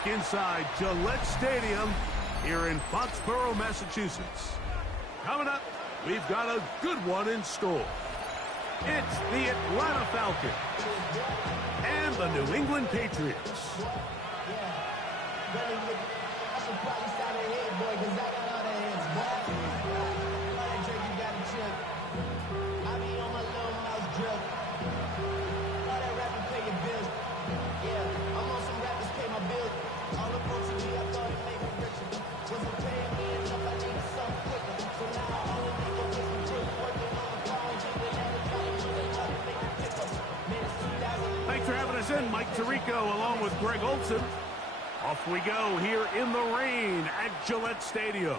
look inside Gillette Stadium here in Foxborough, Massachusetts. Coming up, we've got a good one in store. It's the Atlanta Falcons and the New England Patriots. Thanks for having us in, Mike Tirico, along with Greg Olson. Off we go here in the rain at Gillette Stadium.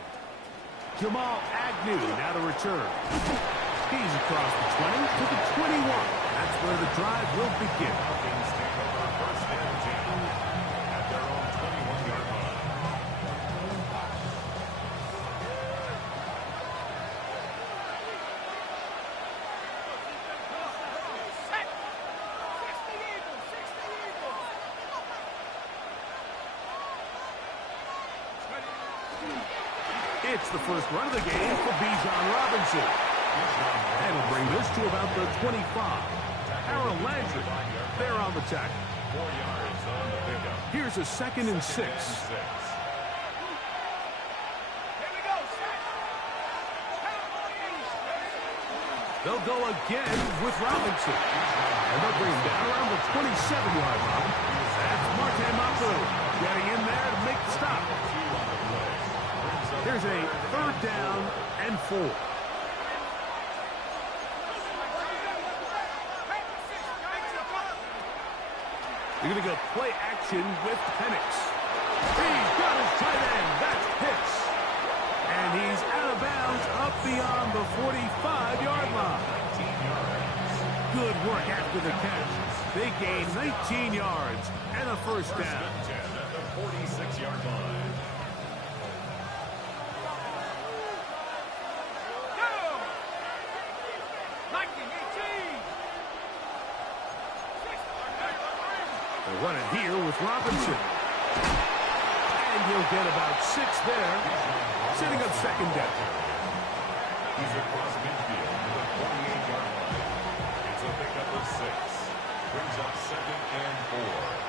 Jamal Agnew now to return. He's across the 20 to the 21. That's where the drive will begin. First and 10 at their own 21-yard line. It's the first run of the game for Bijan Robinson. And will bring this to about the 25. Harold Landry, there on the tackle. 4 yards on the pickup. Here's a 2nd and 6. They'll go again with Robinson. And they'll bring him down around the 27-yard line. That's Martin Mapu getting in there to make the stop. Here's a 3rd down and 4. You're going to go play action with Penix. He's got his tight end. That's Pitts. And he's out of bounds up beyond the 45-yard line. Good work after the catch. They gain 19 yards and a first down. First and 10 at the 46-yard line. They'll run it here with Robinson. And he'll get about 6 there, setting up 2nd down. He's across midfield to the 48-yard line. It's a pickup of 6. Brings up 2nd and 4.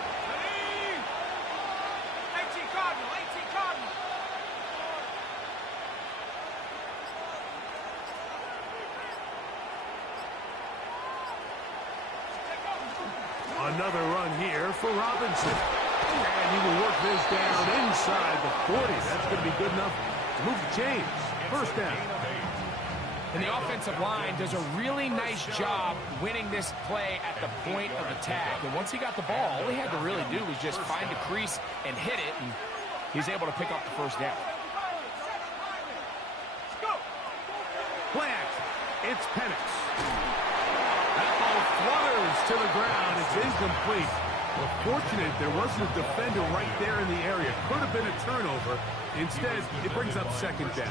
Another run here for Robinson. And he will work this down inside the 40. That's going to be good enough to move the chains. First down. And the offensive line does a really nice job winning this play at the point of attack. And once he got the ball, all he had to really do was just find a crease and hit it. And he's able to pick up the first down. Play action. It's Penix. That ball flutters to the ground. It's incomplete. Well, fortunate there wasn't a defender right there in the area. Could have been a turnover. Instead, it brings up 2nd down.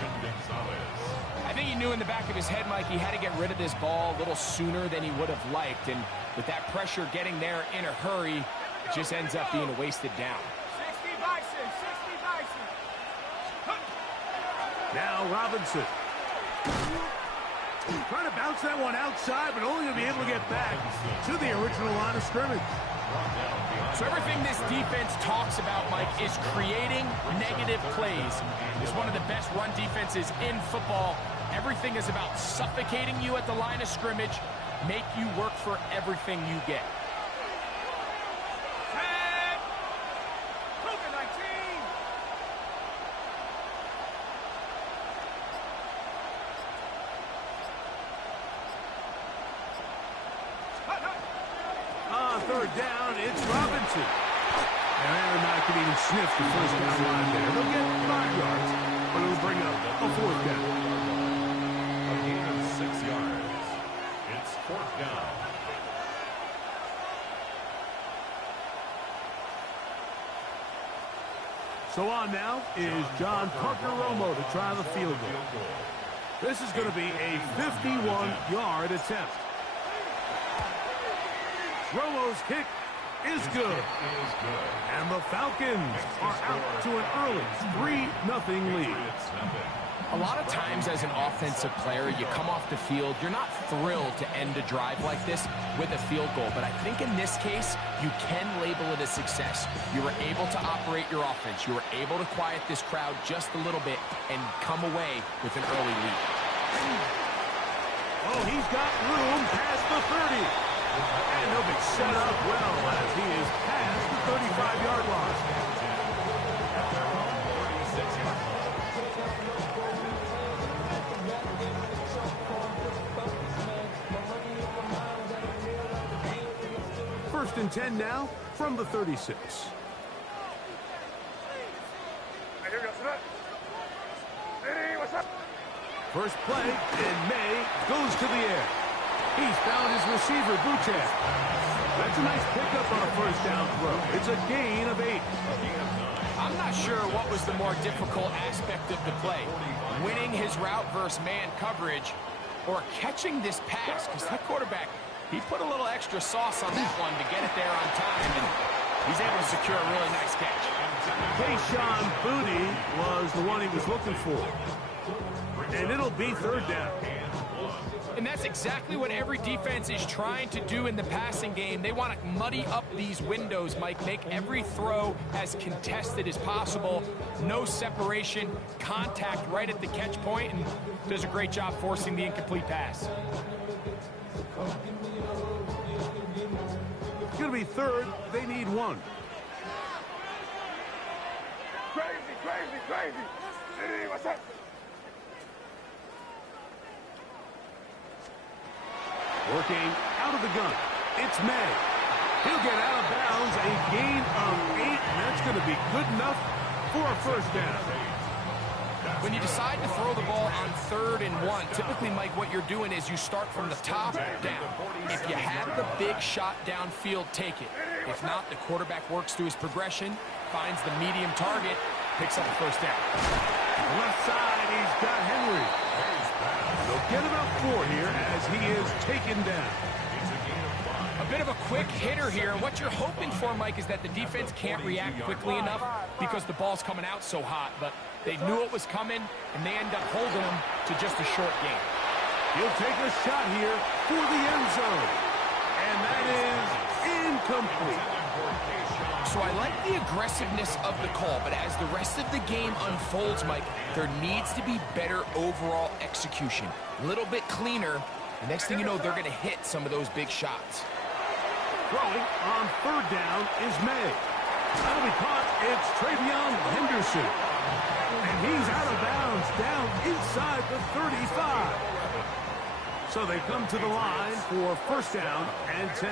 I think he knew in the back of his head, Mike, he had to get rid of this ball a little sooner than he would have liked. And with that pressure getting there in a hurry, it just ends up being a wasted down. 60 Bison, 60 Bison. Now Robinson. Trying to bounce that one outside, but only going to be able to get back to the original line of scrimmage. So everything this defense talks about, Mike, is creating negative plays. It's one of the best run defenses in football. Everything is about suffocating you at the line of scrimmage, make you work for everything you get. Third down, it's Robinson. And Aaron Knight can even sniff the first down line there. They'll get 5 yards, but it'll bring up a 4th down. A gain of 6 yards. It's 4th down. So on now is John Parker Romo to try the field goal. This is going to be a 51-yard attempt. Romo's kick is good. And the Falcons are out to an early 3-0 lead. A lot of times as an offensive player, you come off the field, you're not thrilled to end a drive like this with a field goal. But I think in this case, you can label it a success. You were able to operate your offense. You were able to quiet this crowd just a little bit and come away with an early lead. Oh, he's got room past the 30. And he'll be set up well as he is past the 35-yard line. First and 10 now from the 36. First play, and May goes to the air. He's found his receiver, Buchan. That's a nice pickup on a first down throw. It's a gain of 8. I'm not sure what was the more difficult aspect of the play. Winning his route versus man coverage or catching this pass, because that quarterback, he put a little extra sauce on that one to get it there on time, and he's able to secure a really nice catch. Kayshon Boutte was the one he was looking for. And it'll be third down. And that's exactly what every defense is trying to do in the passing game. They want to muddy up these windows, Mike, make every throw as contested as possible. No separation, contact right at the catch point, and does a great job forcing the incomplete pass. It's going to be third. They need one. Crazy. Hey, what's up? Working out of the gun. It's May. He'll get out of bounds. A gain of 8, and that's going to be good enough for a first down. When you decide to throw the ball on 3rd and 1, typically, Mike, what you're doing is you start from the top down. If you have the big shot downfield, take it. If not, the quarterback works through his progression, finds the medium target, picks up a first down. Left side, he's got Henry. They'll get about 4 here as he is taken down. A bit of a quick hitter here. What you're hoping for, Mike, is that the defense can't react quickly enough because the ball's coming out so hot. But they knew it was coming, and they end up holding him to just a short gain. He'll take a shot here for the end zone. And that is incomplete. So I like the aggressiveness of the call, but as the rest of the game unfolds, Mike, there needs to be better overall execution. A little bit cleaner. The next thing you know, they're going to hit some of those big shots. Throwing on 3rd down is May. That'll be caught. It's Travion Henderson. And he's out of bounds down inside the 35. So they come to the line for first down and 10.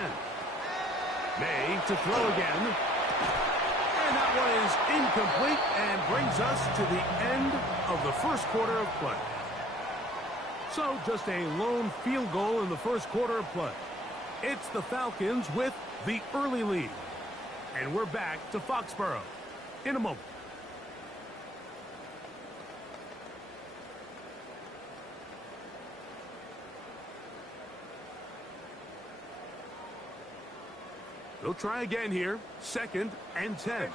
May to throw again. And that one is incomplete and brings us to the end of the first quarter of play. So just a lone field goal in the first quarter of play. It's the Falcons with the early lead. And we're back to Foxborough in a moment. They'll try again here. 2nd and 10.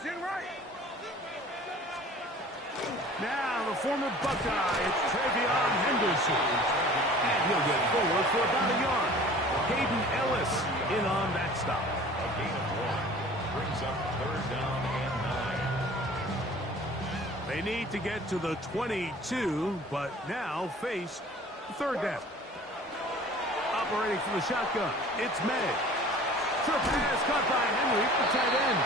Now the former Buckeye, it's Travion Henderson. And he'll get forward for about a yard. Hayden Ellis in on that stop. A gain of 1 brings up 3rd down and 9. They need to get to the 22, but now face 3rd down. Operating from the shotgun, it's May. Short pass caught by Henry, the tight end.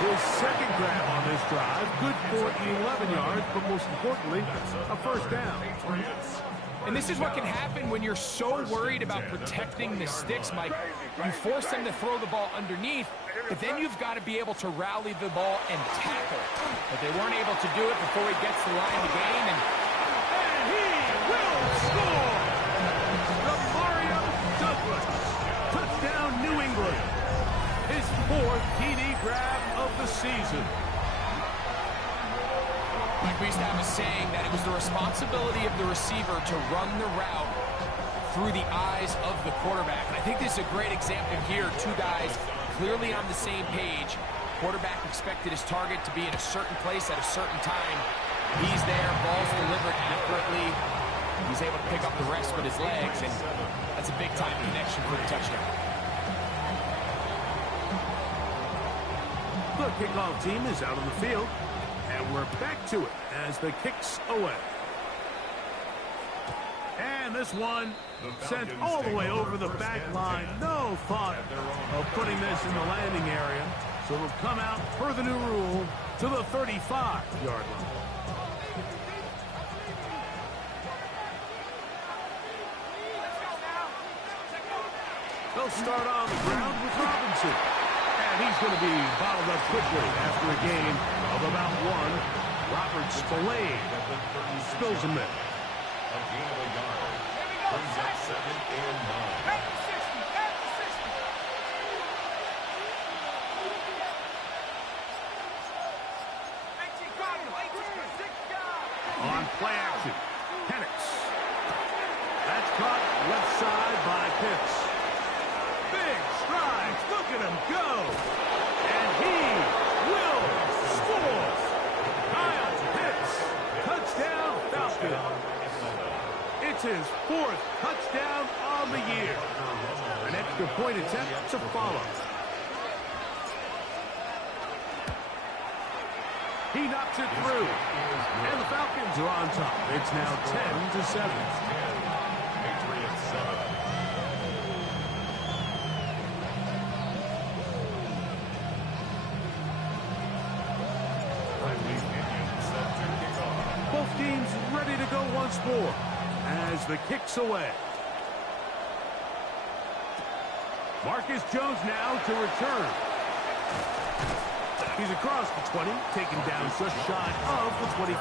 His second grab on this drive, good for 11 yards, but most importantly, a first down. And this is what can happen when you're so worried about protecting the sticks, Mike. You force them to throw the ball underneath, but then you've got to be able to rally the ball and tackle. But they weren't able to do it before he gets the line to gain, and he will score! The Mario Douglas. Touchdown, New England. His 4th TD grab of the season. Like we used to have a saying that it was the responsibility of the receiver to run the route through the eyes of the quarterback. And I think this is a great example here. 2 guys clearly on the same page, quarterback expected his target to be in a certain place at a certain time. He's there, ball's delivered accurately. He's able to pick up the rest with his legs, and that's a big-time connection for the touchdown. The kickoff team is out on the field, and we're back to it as the kick's away. And this one sent all the way over the back line. No thought of putting this in the landing area. So it'll come out per the new rule to the 35-yard line. They'll start on the ground with Robinson. And he's going to be bottled up quickly after a gain of about 1. Robert Spillane spills him in. A gain of a yard. Brings up 2nd and 9. On play action, Penix. That's caught left side by Pitts. Big strides. Look at him go. And he will score. Kyle Pitts. Touchdown, Falcons. It's his 4th touchdown on the year. An extra point attempt to follow. He knocks it through. And the Falcons are on top. It's now 10-7. Patriots 7. Both teams ready to go once more as the kick's away. Marcus Jones now to return. He's across the 20, taken down just shy of the 25.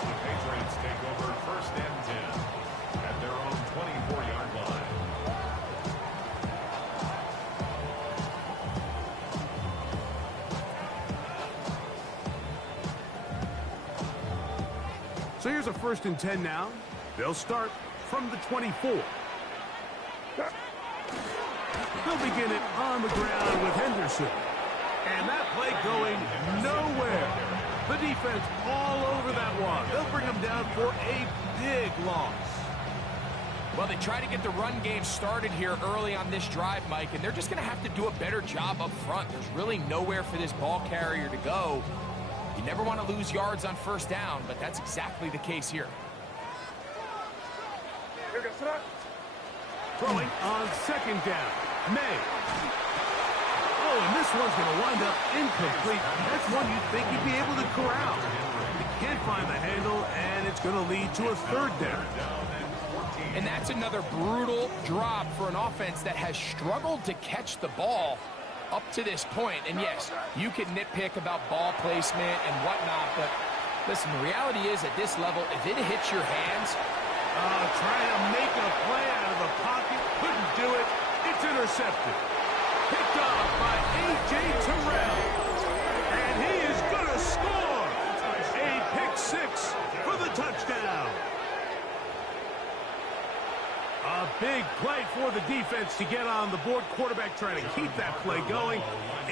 The Patriots take over 1st and 10 at their own 24-yard line. So here's a 1st and 10 now. They'll start from the 24. They'll begin it on the ground with Henderson. And that play going nowhere. The defense all over that one. They'll bring him down for a big loss. Well, they try to get the run game started here early on this drive, Mike, and they're just going to have to do a better job up front. There's really nowhere for this ball carrier to go. You never want to lose yards on 1st down, but that's exactly the case here. Throwing on 2nd down. May. Oh, and this one's going to wind up incomplete. That's one you'd think he'd be able to corral. He can't find the handle, and it's going to lead to a 3rd down. And that's another brutal drop for an offense that has struggled to catch the ball up to this point. And yes, you can nitpick about ball placement and whatnot, but listen, the reality is at this level, if it hits your hands... Trying to make a play out of the pocket, couldn't do it. It's intercepted. Picked off by A.J. Terrell. And he is going to score. A pick 6 for the touchdown. A big play for the defense to get on the board. Quarterback trying to keep that play going.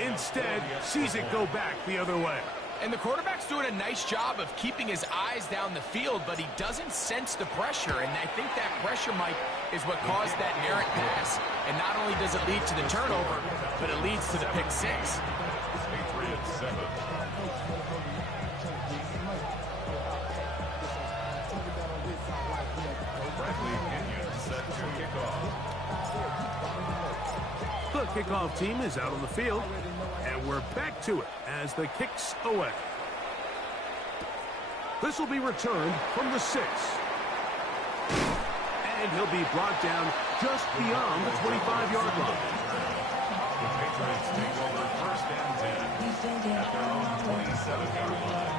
Instead, sees it go back the other way. And the quarterback's doing a nice job of keeping his eyes down the field, but he doesn't sense the pressure. And I think that pressure, Mike, is what caused that errant pass. And not only does it lead to the turnover, but it leads to the pick 6. Patriots 7. Bradley Pinion set to kick off. The kickoff team is out on the field, and we're back to it as the kick's away. This will be returned from the 6. And he'll be brought down just beyond the 25-yard line. The Patriots take over 1st and 10 at their own 27-yard line.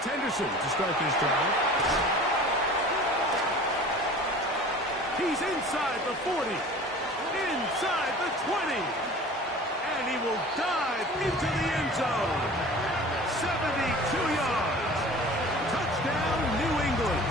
It's Henderson to start this drive. He's inside the 40, inside the 20, and he will dive into the end zone. 72 yards. Touchdown, New England.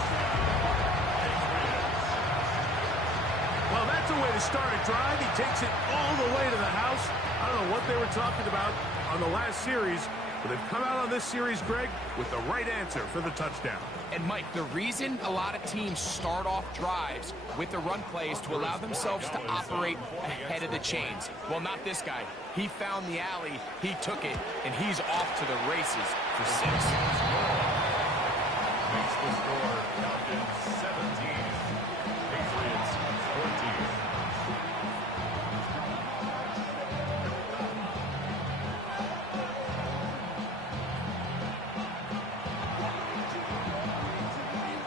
Well, that's a way to start a drive. He takes it all the way to the house. I don't know what they were talking about on the last series, but they've come out on this series, Greg, with the right answer for the touchdown. And, Mike, the reason a lot of teams start off drives with the run play is to allow themselves to operate ahead of the chains. Well, not this guy. He found the alley, he took it, and he's off to the races for 6. Makes the score. Falcons 17. Patriots 14.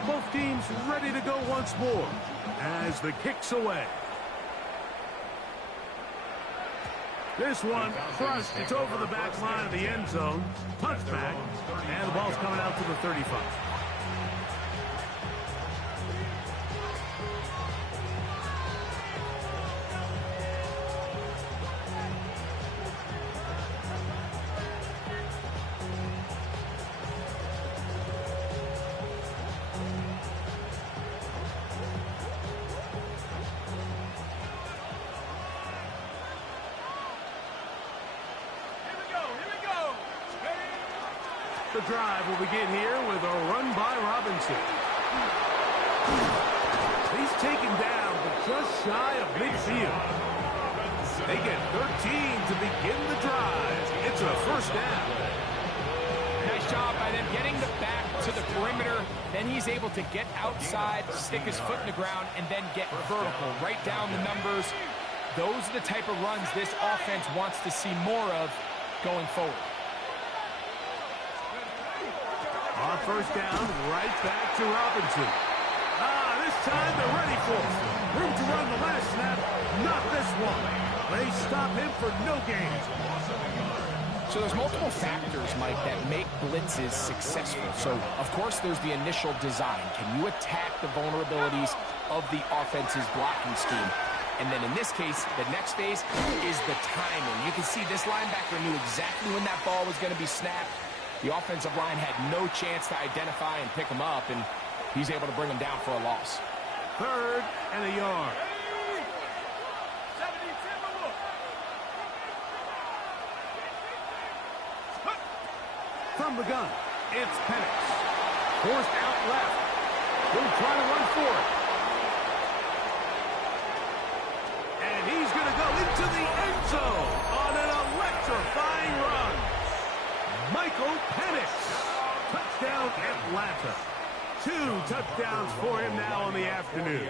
Both teams ready to go once more as the kick's away. This one crushed. It's over the back line of the end zone. Touchback. And the ball's coming out to the 35. The drive will begin here with a run by Robinson. He's taken down, but just shy of midfield. They get 13 to begin the drive. It's a first down. Nice job by them getting the back to the perimeter. Then he's able to get outside, stick his foot in the ground, and then get vertical. Right down the numbers. Those are the type of runs this offense wants to see more of going forward. On first down, right back to Robinson. This time they're ready for it. Room to run the last snap, not this one. They stop him for no gain. So there's multiple factors, Mike, that make blitzes successful. So, of course, there's the initial design. Can you attack the vulnerabilities of the offense's blocking scheme? And then in this case, the next phase is the timing. You can see this linebacker knew exactly when that ball was going to be snapped. The offensive line had no chance to identify and pick him up, and he's able to bring him down for a loss. 3rd and a yard. From the gun, it's Penix. Forced out left. He'll try to run for it. And he's going to go into the end zone on an electrifying run. Michael Penix. Touchdown, Atlanta. 2 touchdowns for him now on the afternoon.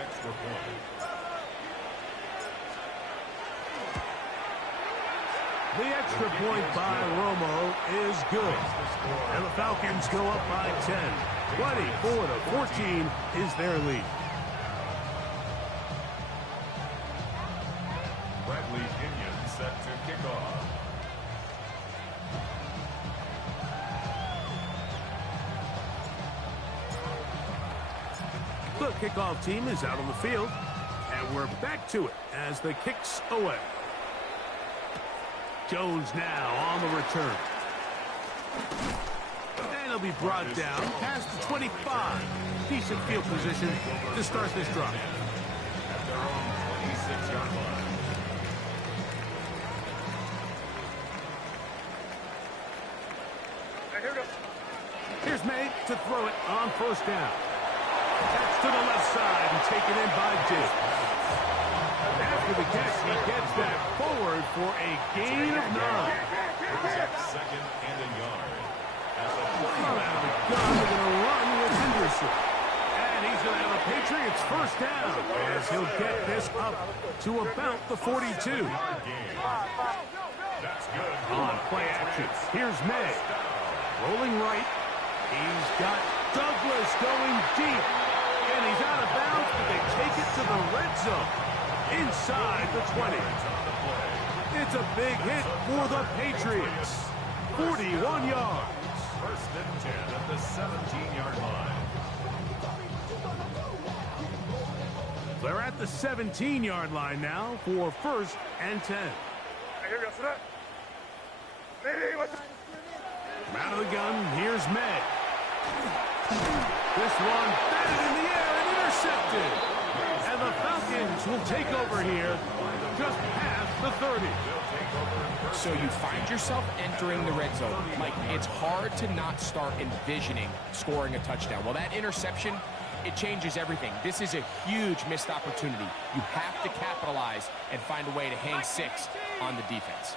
The extra point by Romo is good. And the Falcons go up by 10. 24-14 is their lead. Bradley Pinion set to kick off. The kickoff team is out on the field, and we're back to it as the kick's away. Jones now on the return. And he'll be brought down past the 25. Decent field position to start this drive. At their own 26-yard line. Here's May to throw it on first down. Catch to the left side and taken in by Diggs. After the catch, he gets that forward for a gain of 9. Second and a yard. Out of the gun, they're going to run with Henderson. And he's going to have a Patriots first down as he'll get this up to about the 42. That's good. On play action, here's May. Rolling right. He's got Douglas going deep. And he's out of bounds, but they take it to the red zone. Inside the 20. It's a big hit for the Patriots. 41 yards. First and 10 at the 17-yard line. They're at the 17-yard line now for first and 10. From out of the gun, here's May. This one batted in the air and intercepted. And the Falcons will take over here just past the 30. So you find yourself entering the red zone. Mike, it's hard to not start envisioning scoring a touchdown. Well, that interception, it changes everything. This is a huge missed opportunity. You have to capitalize and find a way to hang 6 on the defense.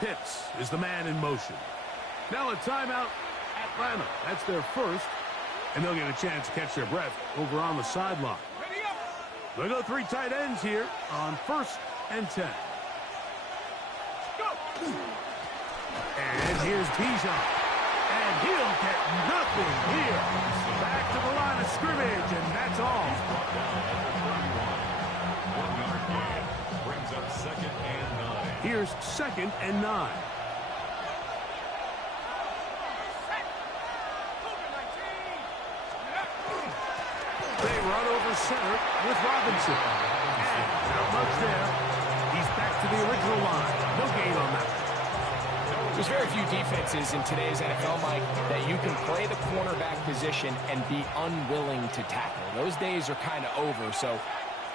Pitts is the man in motion. Now a timeout, Atlanta. That's their first, and they'll get a chance to catch their breath over on the sideline. They'll go 3 tight ends here on first and 10. And here's Bijan. And he'll get nothing here. Back to the line of scrimmage, and that's all. 1-yard gain. Brings up second and 9. Here's second and 9. They run over center with Robinson. And not much there. He's back to the original line. No gain on that. There's very few defenses in today's NFL, Mike, that you can play the cornerback position and be unwilling to tackle. Those days are kind of over, so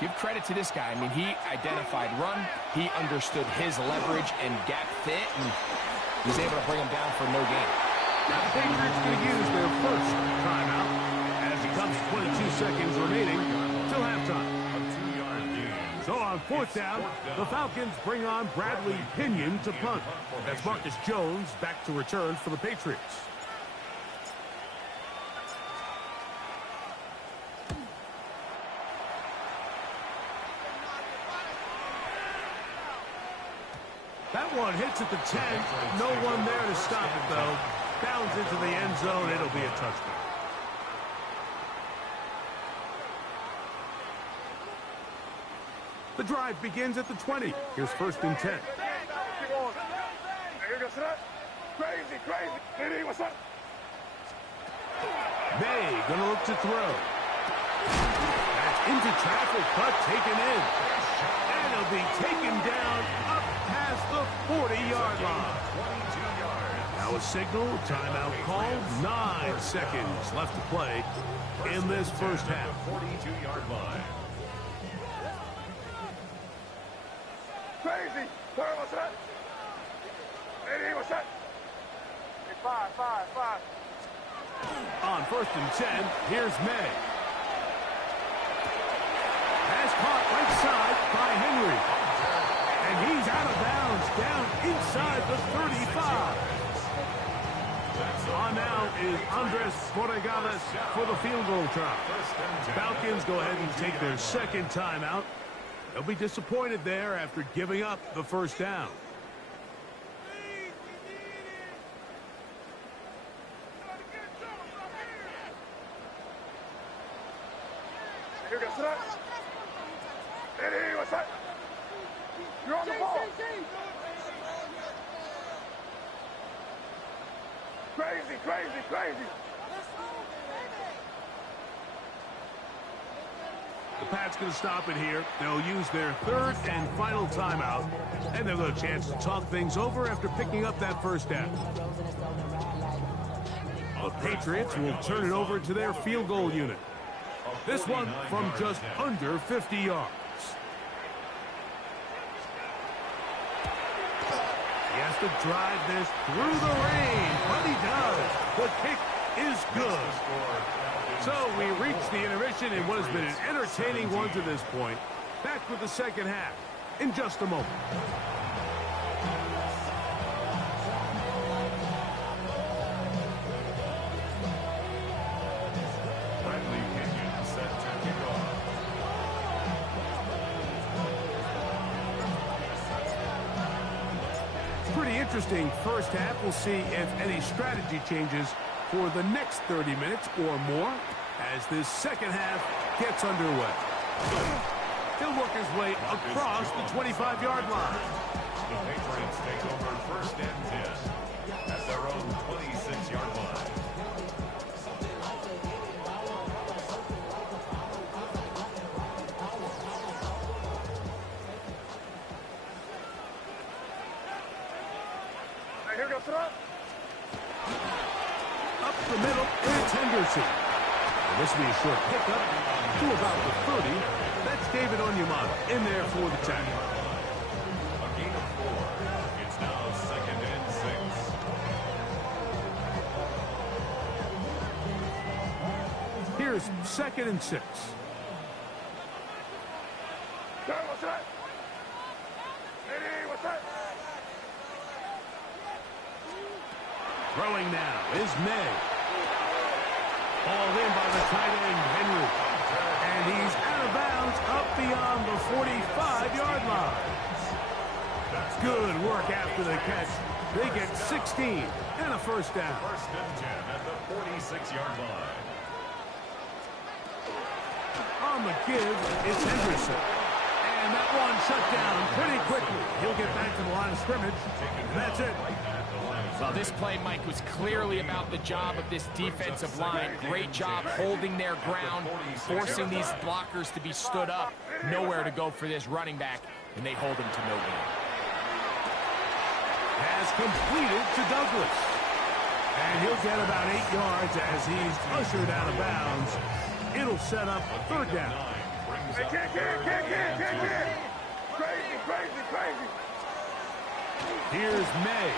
give credit to this guy. I mean, he identified run, he understood his leverage and gap fit, and he's able to bring him down for no gain. Now the Patriots going to use their first timeout as it comes 22 seconds remaining till halftime. So on fourth down, the Falcons bring on Bradley Pinion to punt. That's Marcus Jones back to return for the Patriots. That one hits at the 10. No one there to stop it, though. Bounds into the end zone. It'll be a touchdown. The drive begins at the 20. Here's first and 10. May gonna look to throw. That's into traffic, but taken in. And he'll be taken down up past the 40-yard line. Now a signal, timeout called. 9 seconds left to play in this first half. 42-yard line. Crazy. What's that? What's that? 5. On first and 10, here's May. Pass caught right side by Henry. And he's out of bounds down inside the 35. On now is Andres Borregales for the field goal try. Falcons go ahead and take their second timeout. They'll be disappointed there after giving up the first down. What's that? You're on the ball. Crazy. The Pats going to stop it here. They'll use their third and final timeout, and they'll have a chance to talk things over after picking up that first down. The Patriots will turn it over to their field goal unit. This one from just under 50 yards. He has to drive this through the rain, but he does. The kick is good. So we reach the intermission in what has been an entertaining one to this point. Back with the second half in just a moment. Bradley Pinion set to kick off. Pretty interesting first half. We'll see if any strategy changes for the next 30 minutes or more as this second half gets underway. He'll work his way across the 25-yard line. The Patriots take over first and 10 at their own 26-yard line. Here goes throw. Up the middle, it's Henderson. And this will be a short pickup to about the 30. That's David Onyemata in there for the tackle. A gain of 4. It's now second and 6. Here's second and 6. What's that? Hey, what's that? Throwing now is May. Ball in by the tight end, Henry. And he's out of bounds up beyond the 45-yard line. Good work after the catch. They get 16 and a first down. First and 10 at the 46-yard line. On the give, it's Henderson. And that one shut down pretty quickly. He'll get back to the line of scrimmage. And that's it. Well, this play, Mike, was clearly about the job of this defensive line. Great job holding their ground, forcing these blockers to be stood up. Nowhere to go for this running back, and they hold him to no gain. Has completed to Douglas. And he'll get about 8 yards as he's ushered out of bounds. It'll set up third down. Hey, can't. Crazy. Here's May.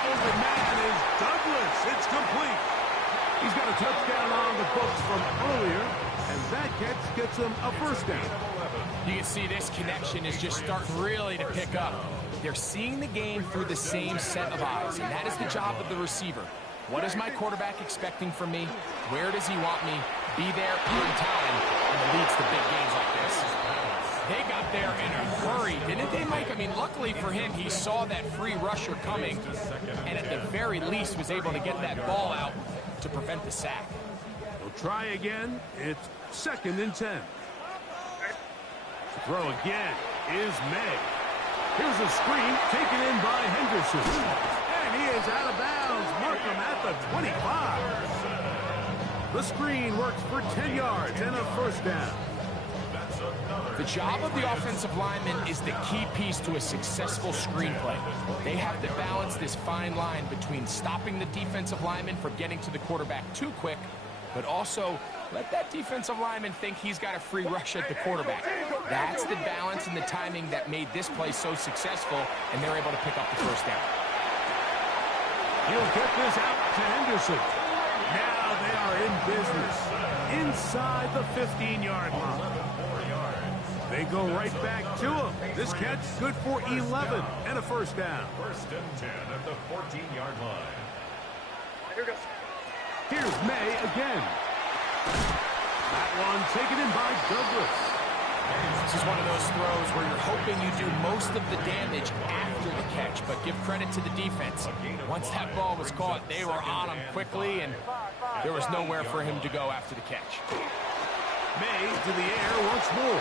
The man is Douglas. It's complete. He's got a touchdown on the books from earlier, and that catch gets him a first down. You can see this connection is just starting really to pick up. They're seeing the game through the same set of eyes, and that is the job of the receiver. What is my quarterback expecting from me? Where does he want me? Be there on time, and it leads to big games like this. They got there in a hurry, didn't they, Mike? I mean, luckily for him, he saw that free rusher coming, and at the very least was able to get that ball out to prevent the sack. We'll try again. It's second and 10. Throw again is May. Here's a screen taken in by Henderson. And he is out of bounds. Markham at the 25. The screen works for 10 yards and a first down. The job of the offensive lineman is the key piece to a successful screenplay. They have to balance this fine line between stopping the defensive lineman from getting to the quarterback too quick, but also let that defensive lineman think he's got a free rush at the quarterback. That's the balance and the timing that made this play so successful, and they're able to pick up the first down. He'll get this out to Henderson. Now they are in business inside the 15-yard line. They go right back to him. This catch good for 11 and a first down. First and 10 at the 14-yard line. Here goes. Here's May again. That one taken in by Douglas. This is one of those throws where you're hoping you do most of the damage after the catch, but give credit to the defense. Once that ball was caught, they were on him quickly, and there was nowhere for him to go after the catch. May to the air once more.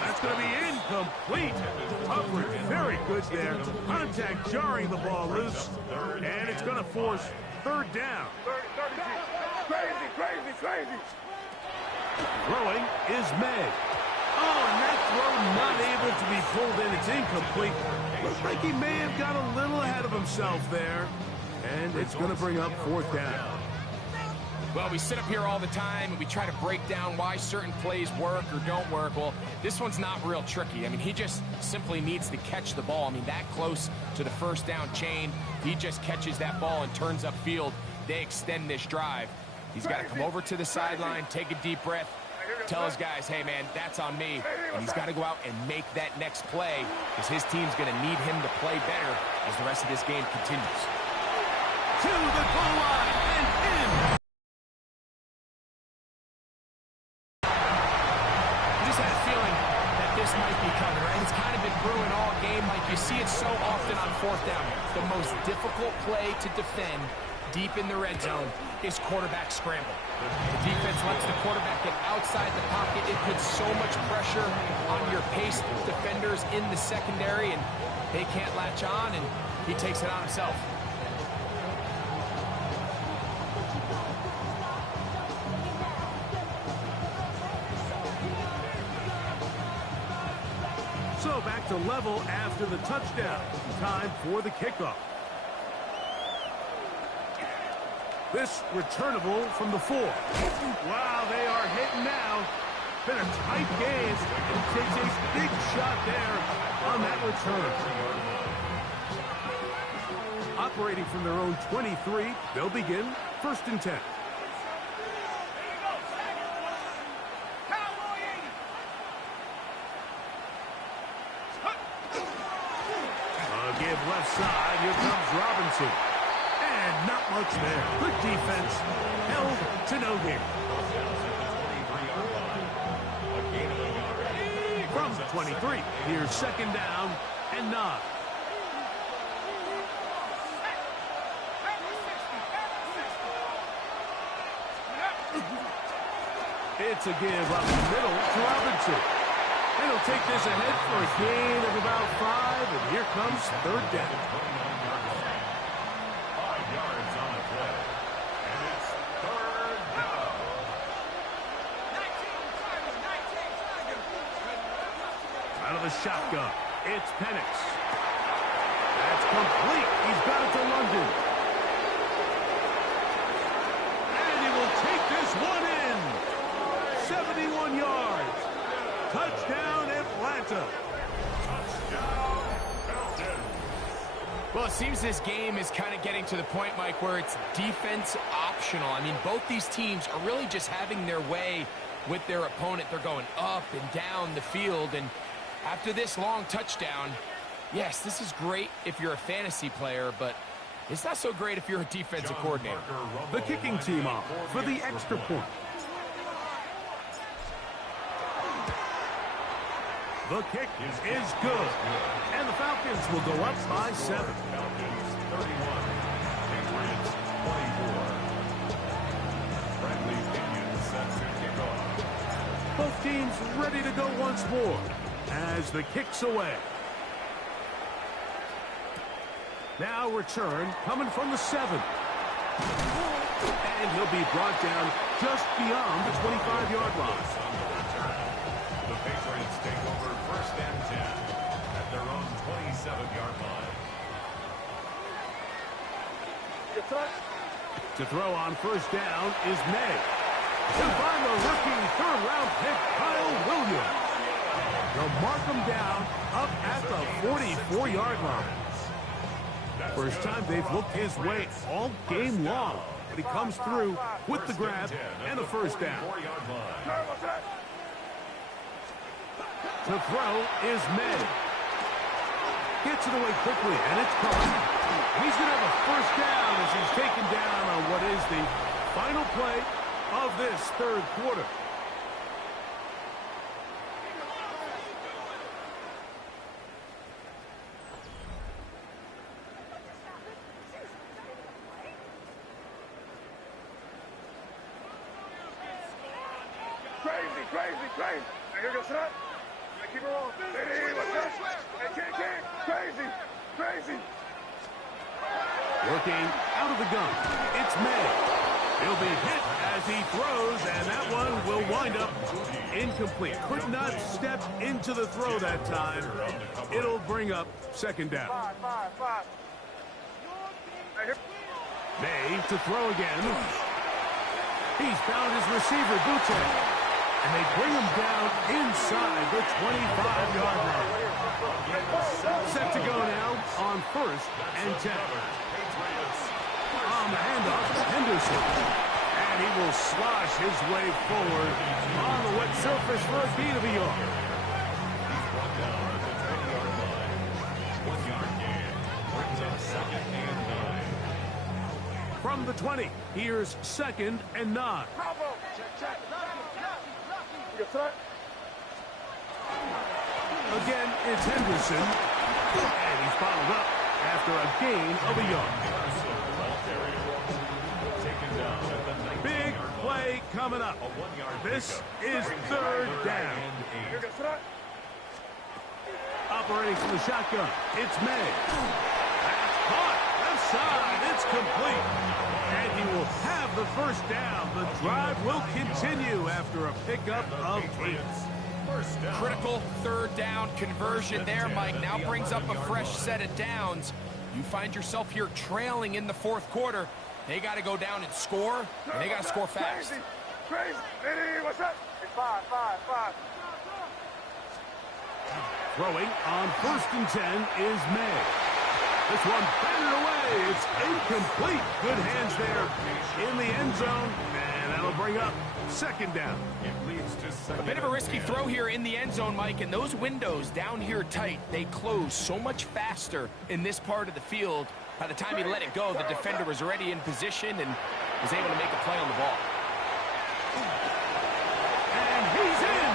That's going to be incomplete. Coverage very good there. Contact jarring the ball loose, and it's going to force third down. 30. Crazy. Throwing is May. Oh, and that throw not able to be pulled in. It's incomplete. Looks like he may have got a little ahead of himself there. And it's going to bring up fourth down. Well, we sit up here all the time and we try to break down why certain plays work or don't work. Well, this one's not real tricky. I mean, he just simply needs to catch the ball. I mean, that close to the first down chain, he just catches that ball and turns upfield. They extend this drive. He's got to come over to the sideline, take a deep breath, tell his guys, hey, man, that's on me. And he's got to go out and make that next play because his team's going to need him to play better as the rest of this game continues. To the goal line and in. Might be coming, right? It's kind of been brewing all game. Like you see it so often on fourth down. The most difficult play to defend deep in the red zone is quarterback scramble. The defense lets the quarterback get outside the pocket. It puts so much pressure on your paced defenders in the secondary, and they can't latch on, and he takes it on himself. So back to level after the touchdown. Time for the kickoff. This returnable from the 4. Wow, they are hitting now. Been a tight game. And takes a big shot there on that return. Operating from their own 23, they'll begin 1st and 10. Give left side. Here comes Robinson. And not much there. Good defense. Held to no gain. From 23, here's 2nd down and 9. It's a give up the middle to Robinson. And he'll take this ahead for a gain of about 5, and here comes 3rd down. 5 yards on the play, and it's 3rd down. Out of the shotgun, it's Penix. That's complete. He's got it to London. And he will take this one in. 71 yards. Touchdown, Atlanta. Touchdown, Falcons. Well, it seems this game is kind of getting to the point, Mike, where it's defense optional. I mean, both these teams are really just having their way with their opponent. They're going up and down the field, and after this long touchdown, yes, this is great if you're a fantasy player, but it's not so great if you're a defensive coordinator. The kicking team off for the extra point. The kick is good. And the Falcons will go up by 7. Falcons 31, Patriots 24. Friendly Indians set to kick off. Both teams ready to go once more as the kick's away. Now return coming from the 7. And he'll be brought down just beyond the 25-yard line. The Patriots take over 1st and 10 at their own 27-yard line. To throw on 1st down is May. And by the rookie 3rd-round pick, Kyle Williams. They'll mark him down up at the 44-yard line. First time they've looked his way all game long, but he comes through with the grab and the 1st down. To throw is May. Gets it away quickly, and it's caught. He's going to have a 1st down as he's taken down on what is the final play of this 3rd quarter. Crazy. Here goes that. Keep it rolling. Hey, what's that? Hey, crazy. Working out of the gun. It's May. He'll be hit as he throws, and that one will wind up incomplete. Could not step into the throw that time. It'll bring up 2nd down. Five. May to throw again. He's found his receiver, Butte. And they bring him down inside the 25-yard line. Set to go now on 1st and 10. On the handoff, Henderson. And he will slosh his way forward on the wet surface for a gain of a yard. He's brought down at the 20-yard line. 1-yard gain. Brings up 2nd and 9. From the 20, here's 2nd and 9. Check. Again, it's Henderson. And he's followed up after a gain of a yard. coming up. A 1-yard This pickup. is Brings third up down. and 8. Operating from the shotgun, it's May. That's caught. Left side, it's complete. And he will have the first down. The drive will continue after a pickup of 8. First down. Critical third down conversion there, Mike. Now brings up a fresh set of downs. You find yourself here trailing in the fourth quarter. They got to go down and score, and they got to score fast. Crazy. Eddie, what's up? It's 5. Throwing on 1st and 10 is May. This one batted away. It's incomplete. Good hands there in the end zone, and that'll bring up 2nd down. It leads to second. A bit of a risky throw here in the end zone, Mike, and those windows down here tight, they close so much faster in this part of the field. By the time he let it go, the defender was already in position and was able to make a play on the ball. And he's in.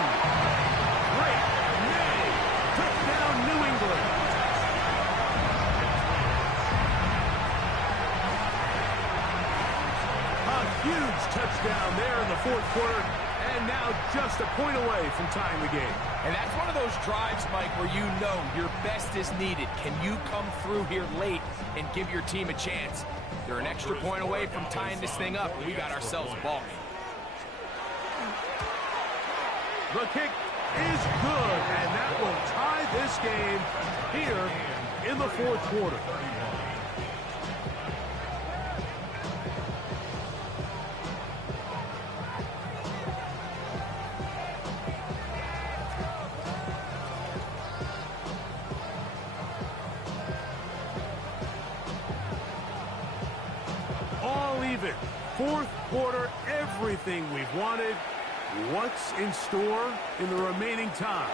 Great. May. Touchdown, New England. A huge touchdown there in the fourth quarter. And now just a point away from tying the game. And that's one of those drives, Mike, where you know your best is needed. Can you come through here late and give your team a chance? They're an extra point away from tying this thing up. We got ourselves a ball game. The kick is good, and that will tie this game here in the fourth quarter. All even. Fourth quarter, everything we've wanted. What's in store in the remaining time?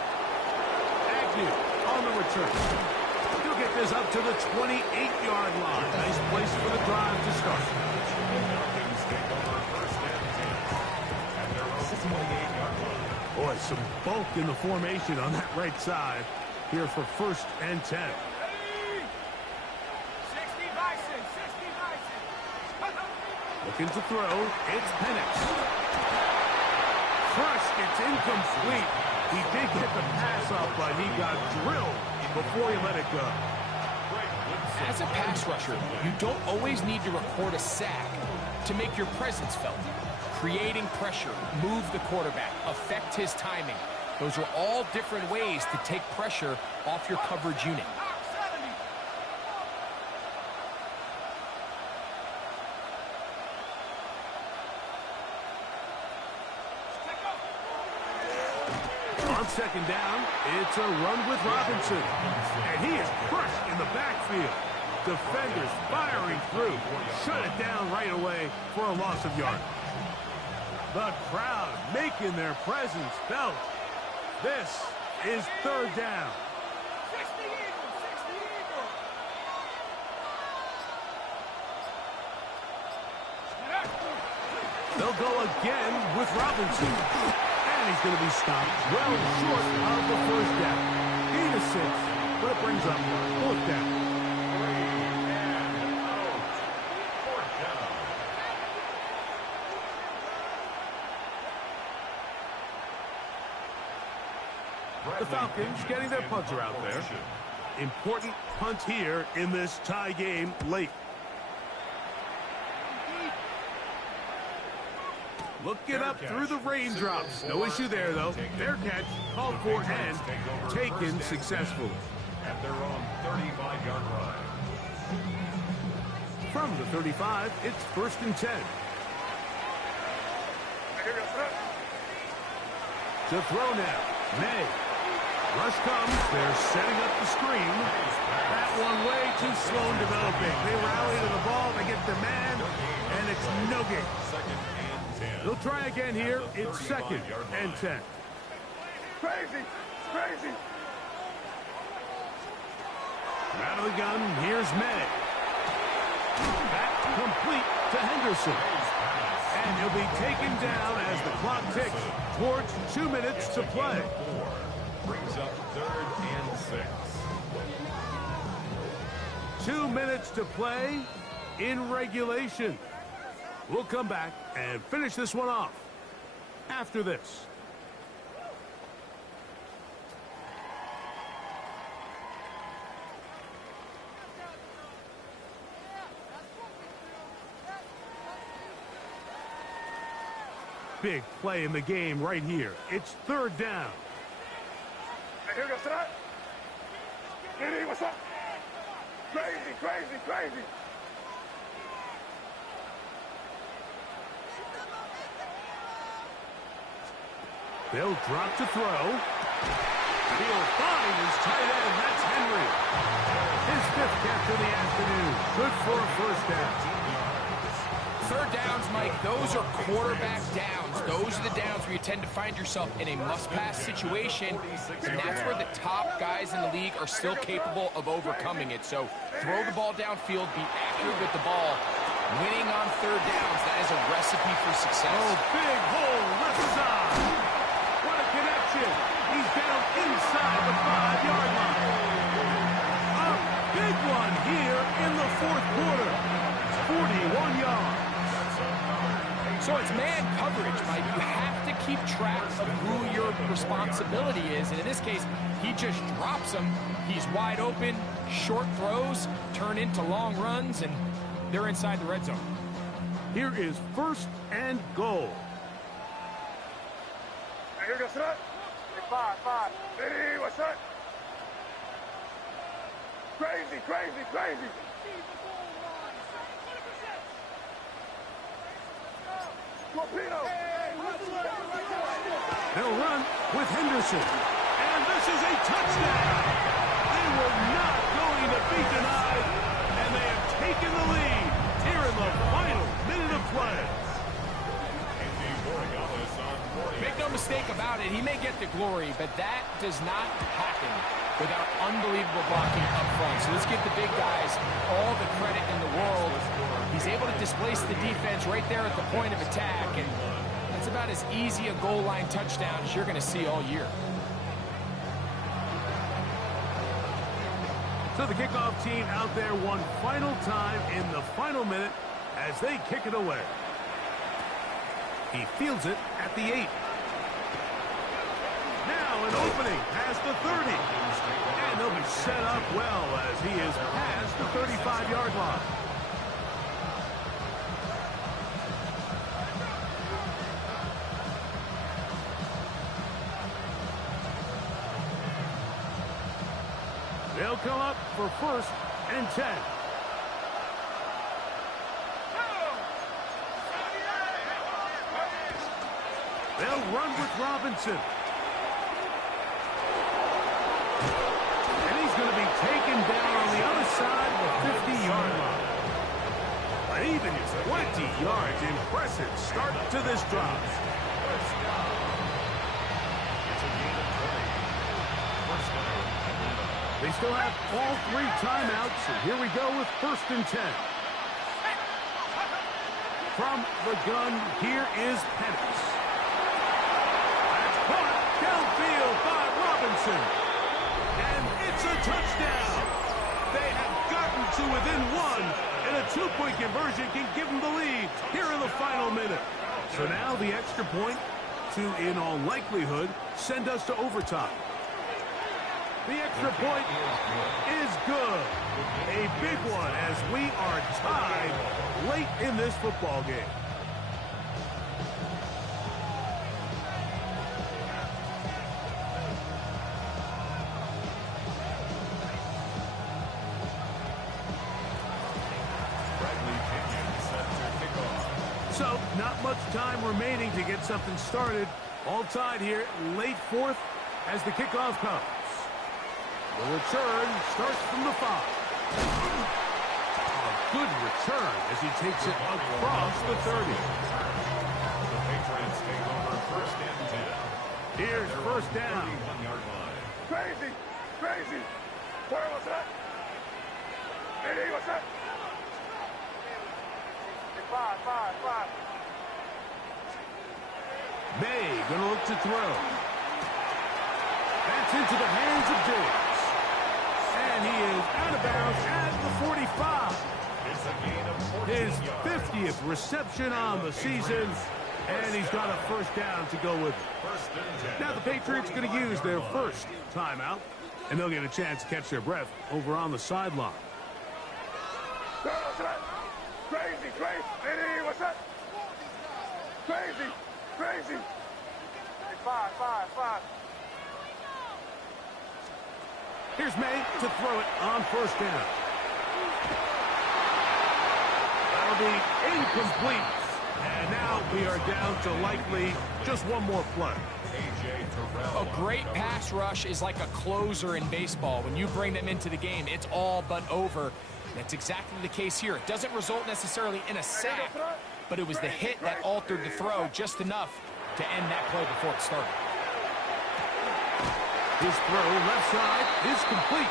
Agnew on the return. He'll get this up to the 28-yard line. Nice place for the drive to start. Falcons take over 1st and 10 at their own 28-yard line. Boy, some bulk in the formation on that right side here for 1st and 10. 60 Bison. Looking to throw. It's Penix. Crushed. It's incomplete. He did get the pass off, but he got drilled before he let it go. As a pass rusher, you don't always need to record a sack to make your presence felt. Creating pressure, move the quarterback, affect his timing. Those are all different ways to take pressure off your coverage unit. On 2nd down, it's a run with Robinson. And he is crushed in the backfield. Defenders firing through. Shut it down right away for a loss of yard. The crowd making their presence felt. This is 3rd down. 60 Eagles. They'll go again with Robinson. And he's going to be stopped well short of the 1st down. 8 of 6, but it brings up 4th down. 3 and out. 4th down. The Falcons getting their punter out there. Important punt here in this tie game late. Looking up through the raindrops. No issue there, though. Fair catch, called for and taken successfully. At their own 35-yard line. From the 35, it's 1st and 10. To throw now, May. Rush comes. They're setting up the screen. That one way too slow in developing. They rally to the ball. They get the man, and it's no gain. 2nd and 10. They'll try again here. It's 2nd and 10. Crazy. Out of the gun, here's May. Back complete to Henderson. And he'll be taken down as the clock ticks towards 2 minutes to play. 4 brings up 3rd and 6. 2 minutes to play in regulation. We'll come back and finish this one off after this. Big play in the game right here. It's third down. Hey, here goes that. Diddy, what's up? Crazy, crazy, crazy. They'll drop to throw. He'll find his tight end. That's Henry. His 5th catch of the afternoon. Good for a first down. Third downs, Mike, those are quarterback downs. Those are the downs where you tend to find yourself in a must-pass situation, and that's where the top guys in the league are still capable of overcoming it. So throw the ball downfield, be accurate with the ball. Winning on third downs, that is a recipe for success. Oh, big hole, left side. What a connection. He's down inside the 5-yard line. A big one here in the 4th quarter. 41 yards. So it's man coverage, Mike. You have to keep track of who your responsibility is. And in this case, he just drops him. He's wide open. Short throws turn into long runs, and they're inside the red zone. Here is 1st and goal. Hey, here goes that. Hey, 5. Diddy, what's up? Crazy, crazy, crazy. They'll run with Henderson. And this is a touchdown. They were not going to be denied. And they have taken the lead here in the final minute of play. Make no mistake about it, he may get the glory, but that does not happen without unbelievable blocking up front. So let's give the big guys all the credit in the world. He's able to displace the defense right there at the point of attack, and that's about as easy a goal line touchdown as you're going to see all year. So the kickoff team out there one final time in the final minute as they kick it away. He fields it at the 8. Now an opening past the 30. And they'll be set up well as he is past the 35-yard line. They'll come up for 1st and 10. They'll run with Robinson. And he's going to be taken down on the other side of the 50-yard line. But even 20 yards, impressive start to this drive. They still have all 3 timeouts, and here we go with 1st and 10. From the gun, here is Penix. That's caught downfield by Robinson. And it's a touchdown. They have gotten to within 1, and a 2-point conversion can give them the lead here in the final minute. So now the extra point to, in all likelihood, send us to overtime. The extra point is good. A big one as we are tied late in this football game. So, not much time remaining to get something started. All tied here, late 4th as the kickoff comes. The return starts from the 5. A good return as he takes it across the 30. The Patriots take over 1st and 10. Here's 1st down. 31-yard line. Crazy, crazy. Where was that? Diddy, what's that? 5. May gonna look to throw. That's into the hands of Diggs. And he is out of bounds at the 45. It's a gain of 14 His yards. 50th reception on the season. And he's got a first down to go with it. Now the Patriots going to use their first timeout, and they'll get a chance to catch their breath over on the sideline. Crazy, crazy. Hey, what's up? Crazy, crazy. Hey, five. Here's May to throw it on first down. That'll be incomplete. And now we are down to likely just one more play. A great pass rush is like a closer in baseball. When you bring them into the game, it's all but over. That's exactly the case here. It doesn't result necessarily in a sack, but it was the hit that altered the throw just enough to end that play before it started. His throw left side is complete.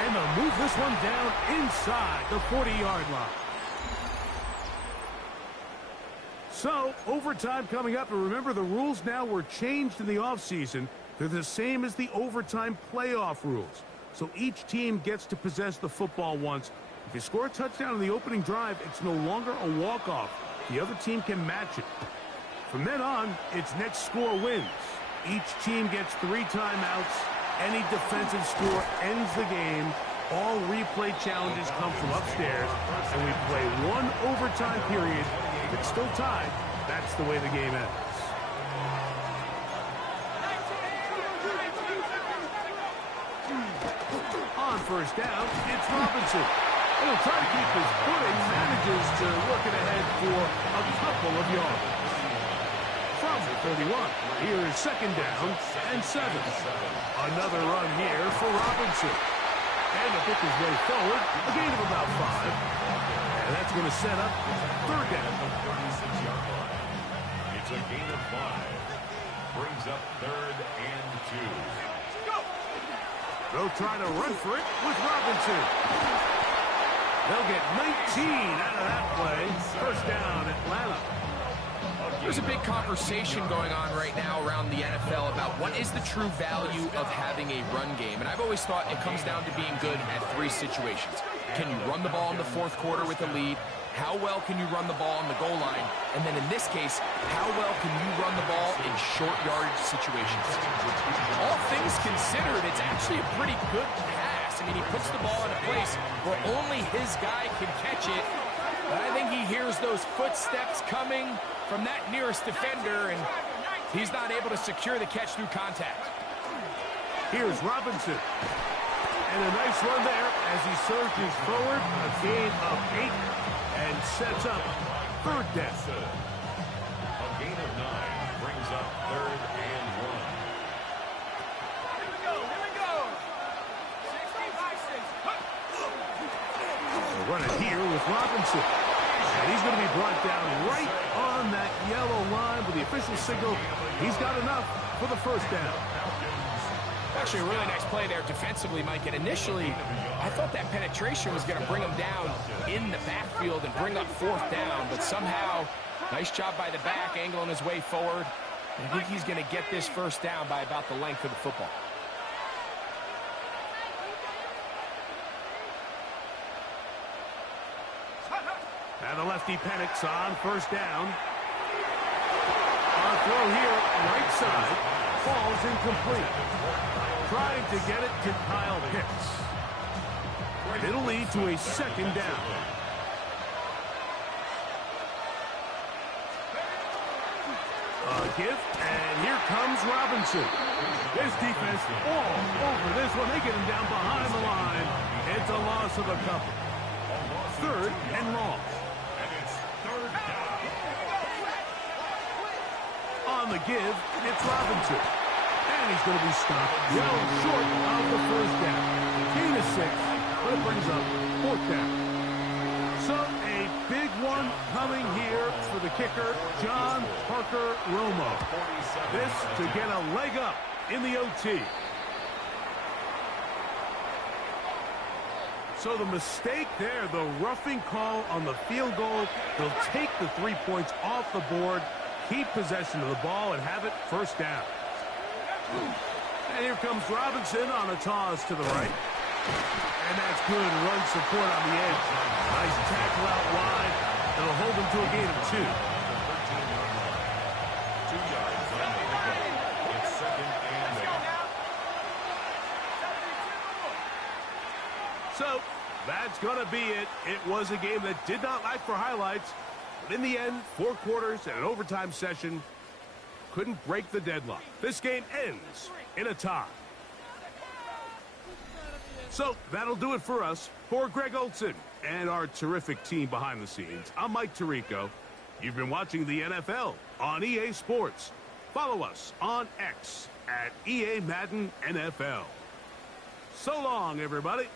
And they'll move this one down inside the 40-yard line. So, overtime coming up, and remember the rules now were changed in the offseason. They're the same as the overtime playoff rules. So each team gets to possess the football once. If you score a touchdown in the opening drive, it's no longer a walk-off. The other team can match it. From then on, it's next score wins. Each team gets 3 timeouts. Any defensive score ends the game. All replay challenges come from upstairs, and we play one overtime period. If it's still tied, that's the way the game ends. On first down, it's Robinson. He'll try to keep his footing, manages to work it ahead for a couple of yards. From the 31, here is second down and 7. Another run here for Robinson. And to pick his way forward, a gain of about 5. And that's going to set up third down. It's a gain of 5. Brings up 3rd and 2. They'll try to run for it with Robinson. They'll get 19 out of that play. First down, Atlanta. There's a big conversation going on right now around the NFL about what is the true value of having a run game. And I've always thought it comes down to being good at 3 situations. Can you run the ball in the 4th quarter with a lead? How well can you run the ball on the goal line? And then in this case, how well can you run the ball in short yardage situations? All things considered, it's actually a pretty good pass. I mean, he puts the ball in a place where only his guy can catch it. But I think he hears those footsteps coming from that nearest defender, and he's not able to secure the catch through contact. Here's Robinson. And a nice run there as he surges forward. A gain of 8 and sets up third down. A gain of 9 brings up 3rd and 1. Here we go. 65-6. They'll run it here with Robinson. And he's going to be brought down right on that yellow line with the official signal. He's got enough for the first down. Actually, a really nice play there defensively, Mike. And initially, I thought that penetration was going to bring him down in the backfield and bring up 4th down. But somehow, nice job by the back, angling his way forward. I think he's going to get this first down by about the length of the football. And the lefty panics on first down. On a throw here, right side, falls incomplete. Trying to get it to Kyle Pitts. It'll lead to a second down. A give, and here comes Robinson. This defense all over this one. They get him down behind the line. It's a loss of a couple. 3rd and long. On the give, it's Robinson. And he's going to be stopped well short of the first down. Gain of 6, but it brings up 4th down. So a big one coming here for the kicker, John Parker Romo. This to get a leg up in the OT. So the mistake there, the roughing call on the field goal, they'll take the 3 points off the board, keep possession of the ball, and have it first down. And here comes Robinson on a toss to the right. And that's good run support on the edge. Nice tackle out wide. It'll hold him to a gain of 2. So, that's going to be it. It was a game that did not lack for highlights. But in the end, 4 quarters and an overtime session couldn't break the deadlock. This game ends in a tie. So, that'll do it for us. For Greg Olson and our terrific team behind the scenes, I'm Mike Tirico. You've been watching the NFL on EA Sports. Follow us on X at EA Madden NFL. So long, everybody.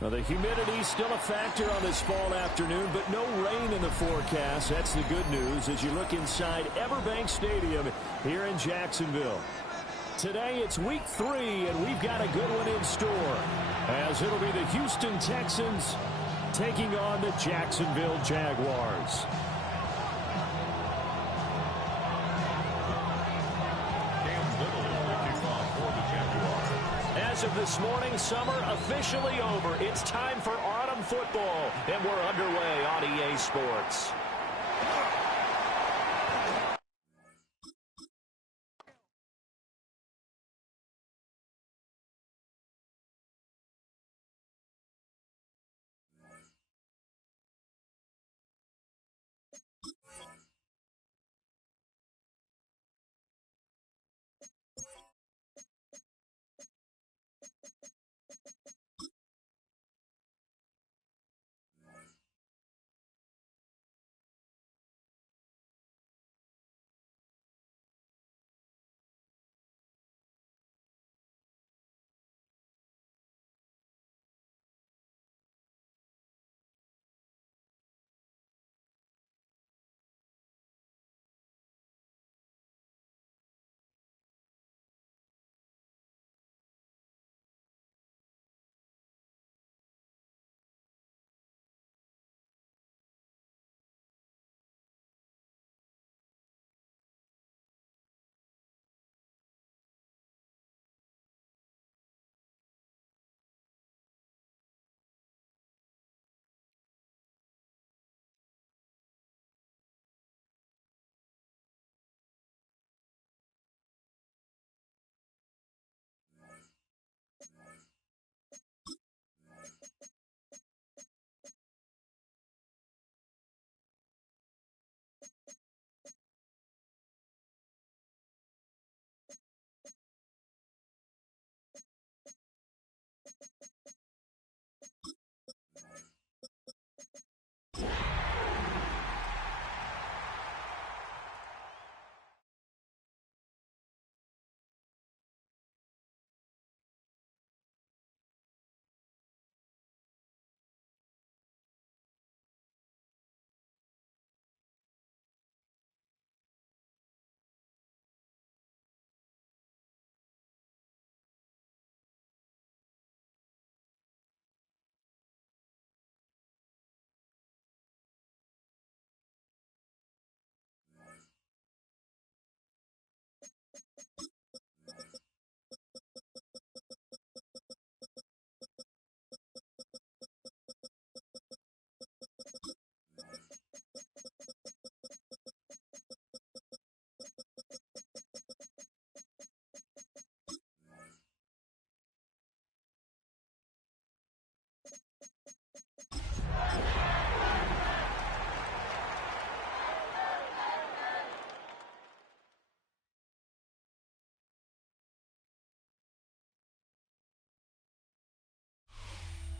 Well, the humidity still a factor on this fall afternoon, but no rain in the forecast. That's the good news as you look inside Everbank Stadium here in Jacksonville. Today it's week 3, and we've got a good one in store, as it'll be the Houston Texans taking on the Jacksonville Jaguars. As of this morning, summer officially over. It's time for autumn football, and we're underway on EA Sports.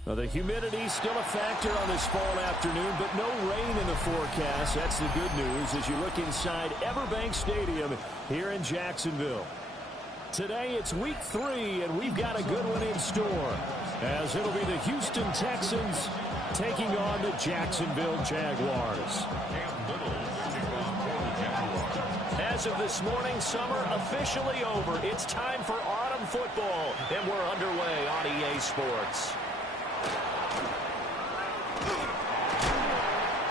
Well, the humidity still a factor on this fall afternoon, but no rain in the forecast. That's the good news as you look inside Everbank Stadium here in Jacksonville. Today it's week 3, and we've got a good one in store, as it'll be the Houston Texans taking on the Jacksonville Jaguars. As of this morning, summer officially over. It's time for autumn football, and we're underway on EA Sports.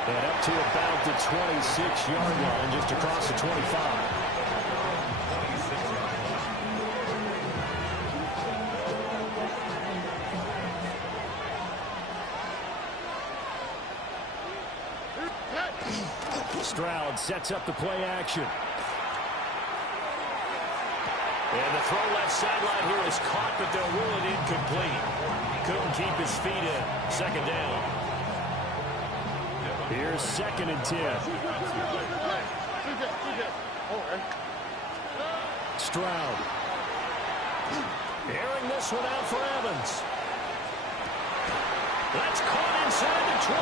And up to about the 26-yard line, just across the 25. Stroud sets up the play action. And the throw left sideline here is caught, but they'll rule it incomplete. Couldn't keep his feet in. Second down. Here's 2nd and 10. Stroud. Airing this one out for Evans. That's caught inside the 20.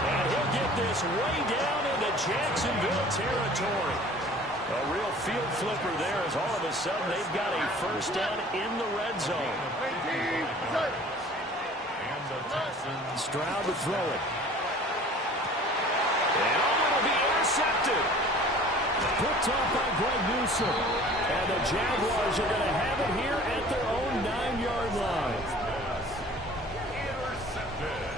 And he'll get this way down into Jacksonville territory. A real field flipper there, as all of a sudden they've got a first down in the red zone. Stroud to throw it. And it'll be intercepted. Picked off by Greg Newsome. And the Jaguars are going to have it here at their own 9-yard line. Intercepted.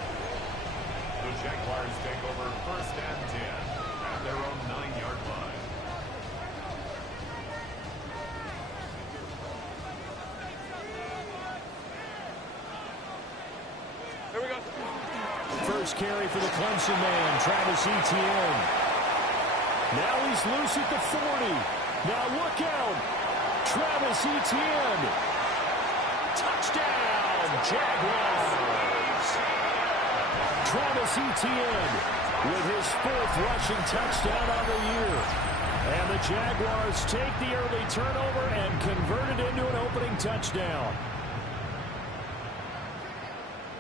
The Jaguars take over 1st and 10 at their own 9-yard line. Here we go. First carry for the Clemson man, Travis Etienne. Now he's loose at the 40. Now look out. Travis Etienne. Touchdown, Jaguars. Travis Etienne with his 4th rushing touchdown on the year. And the Jaguars take the early turnover and convert it into an opening touchdown.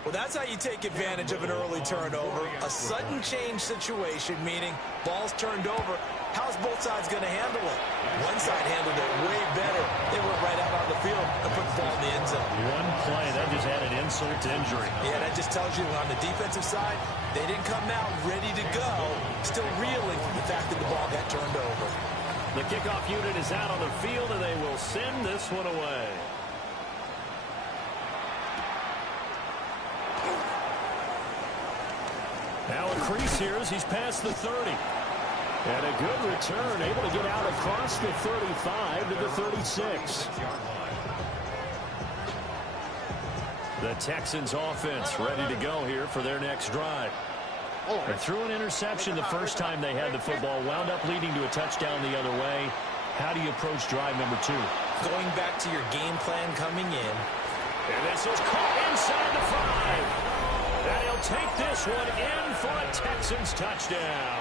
Well, that's how you take advantage of an early turnover. A sudden change situation, meaning ball's turned over. How's both sides going to handle it? One side handled it way better. They went right out on the field and put the ball in the end zone. One play, that just added insult to injury. Yeah, that just tells you on the defensive side, they didn't come out ready to go, still reeling from the fact that the ball got turned over. The kickoff unit is out on the field, and they will send this one away. Now a crease here as he's past the 30. And a good return, able to get out across the 35 to the 36. The Texans offense ready to go here for their next drive. They threw an interception the first time they had the football, wound up leading to a touchdown the other way. How do you approach drive number 2? Going back to your game plan coming in. And this is caught inside the 5. And he'll take this one in for a Texans touchdown.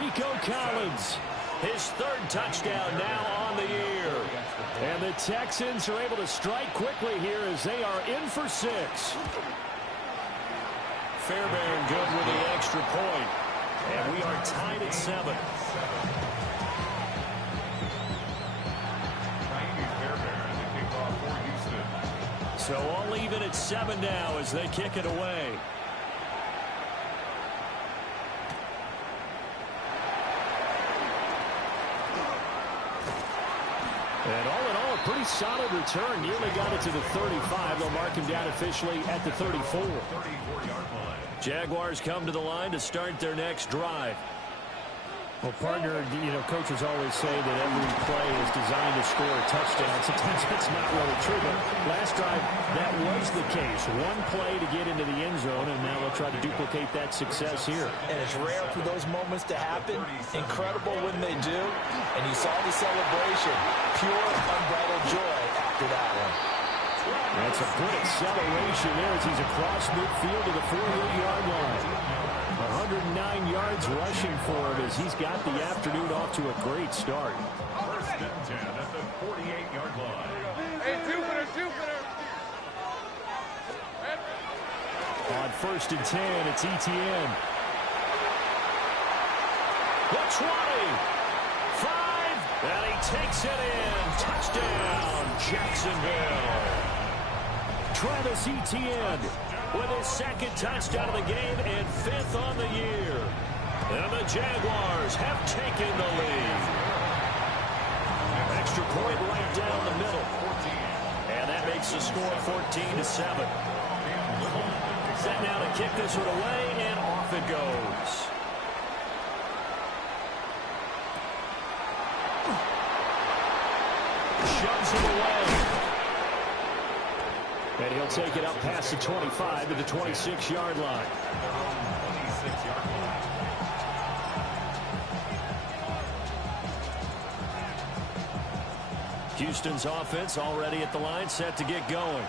Nico Collins, his 3rd touchdown now on the year. And the Texans are able to strike quickly here as they are in for 6. Fairbairn good with the extra point. And we are tied at 7. So all even at 7 now as they kick it away. And all in all, a pretty solid return. Nearly got it to the 35. They'll mark him down officially at the 34. 34-yard line. Jaguars come to the line to start their next drive. Well, partner, coaches always say that every play is designed to score a touchdown. Sometimes it's not really true, but last drive, that was the case. One play to get into the end zone, and now they'll try to duplicate that success here. And it's rare for those moments to happen. Incredible when they do. And you saw the celebration. Pure, unbridled joy after that one. That's a good acceleration there as he's across midfield to the 48-yard line. 109 yards rushing for him as he's got the afternoon off to a great start. 1st and 10 at the 48-yard line. Hey, Jupiter. On 1st and 10, it's Etienne. The 20. 5. And he takes it in. Touchdown, Jacksonville. Travis Etienne with his 2nd touchdown of the game and 5th on the year. And the Jaguars have taken the lead. Extra point right down the middle. And that makes the score 14-7. Set now to kick this one away, and off it goes. Shoves it away. And he'll take it up past the 25 to the 26-yard line. 26-yard line. Houston's offense already at the line, set to get going.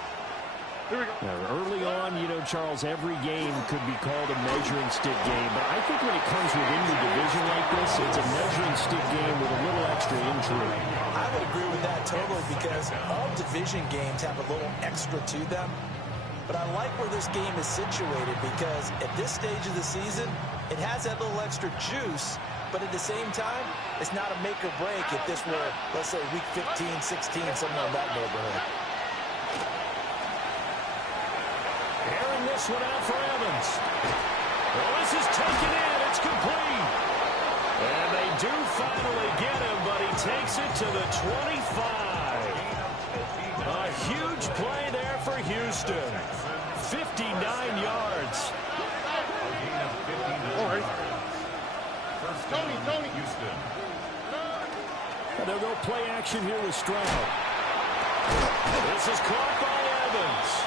Here we go. Now, early on, Charles, every game could be called a measuring stick game. But I think when it comes within the division like this, it's a measuring stick game with a little extra intrigue. I would agree with that totally because all division games have a little extra to them. But I like where this game is situated because at this stage of the season, it has that little extra juice. But at the same time, it's not a make or break if this were, let's say, week 15, 16, somewhere in that neighborhood. this one out for Evans. Well, this is taken in. It's complete. And they do finally get him, but he takes it to the 25. A huge play there for Houston. 59 yards. Tony, Houston. And they'll go play action here with Stroud. This is caught by Evans.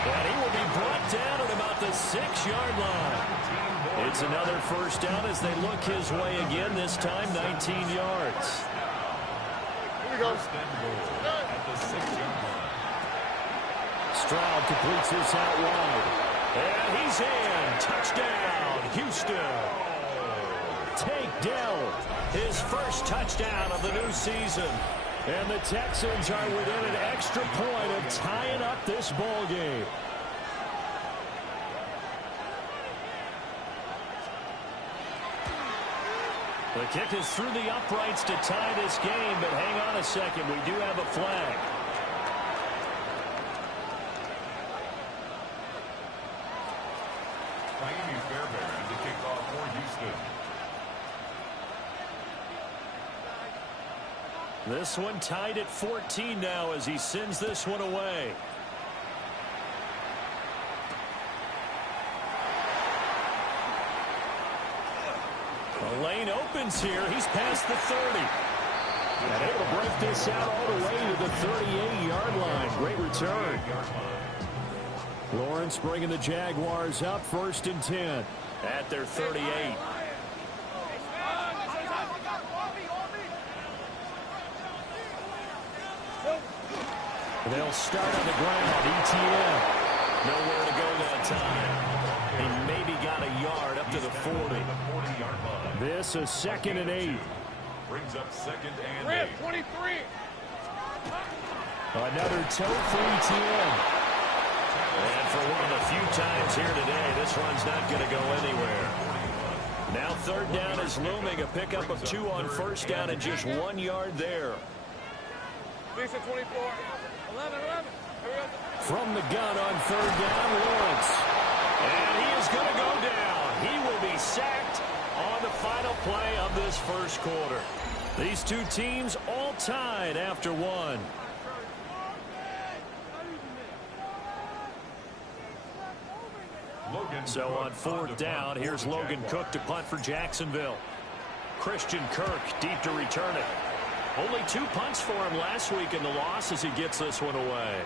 And he will be brought down at about the 6-yard line. It's another first down as they look his way again, this time 19 yards. Here we go. At the 6-yard line. Stroud completes this out wide. And he's in. Touchdown, Houston. Take Dell, his first touchdown of the new season. And the Texans are within an extra point of tying up this ball game. The kick is through the uprights to tie this game, but hang on a second. We do have a flag. Miami Fairbairn to kick off for Houston. This one tied at 14 now as he sends this one away. The lane opens here. He's past the 30. And able to break this out all the way to the 38-yard line. Great return. Lawrence bringing the Jaguars up 1st and 10 at their 38. They'll start on the ground. ETN. Nowhere to go that time. He maybe got a yard up to the 40. This is 2nd and 8. Brings up 2nd and 8. 23. Another toe for ETN. And for one of the few times here today, this run's not going to go anywhere. Now 3rd down is looming. A pickup of 2 on 1st down and just 1 yard there. Decent 24. 11. From the gun on 3rd down, Lawrence. And he is going to go down. He will be sacked on the final play of this first quarter. These two teams all tied after 1. So on 4th down, here's Logan Cook to punt for Jacksonville. Christian Kirk deep to return it. Only 2 punts for him last week in the loss as he gets this one away.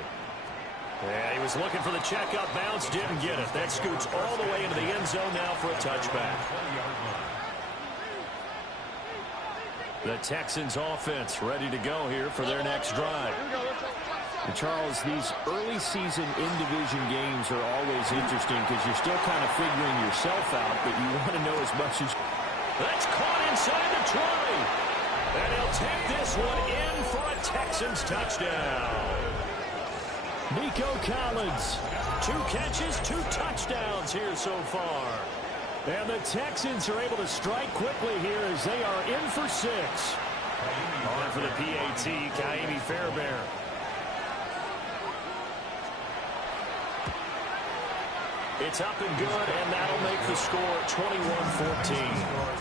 Yeah, he was looking for the check-up bounce, didn't get it. That scoots all the way into the end zone now for a touchback. The Texans offense ready to go here for their next drive. And Charles, these early season in-division games are always interesting because you're still kind of figuring yourself out, but you want to know as much as... That's caught inside the 20. And he'll take this one in for a Texans touchdown. Nico Collins, 2 catches, 2 touchdowns here so far. And the Texans are able to strike quickly here as they are in for 6. On for the PAT, Miami Fairbairn. It's up and good, and that'll make the score 21-14.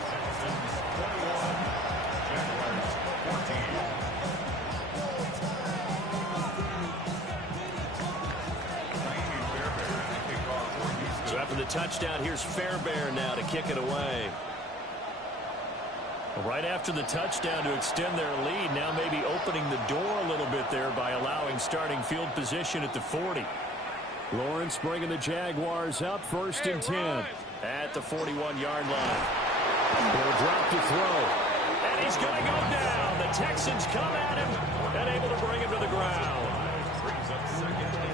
So after the touchdown, here's Fairbairn now to kick it away. Right after the touchdown to extend their lead, now maybe opening the door a little bit there by allowing starting field position at the 40. Lawrence bringing the Jaguars up 1st and 10 at the 41-yard line. They'll drop to throw. And he's going to go down. The Texans come at him and able to bring him to the ground.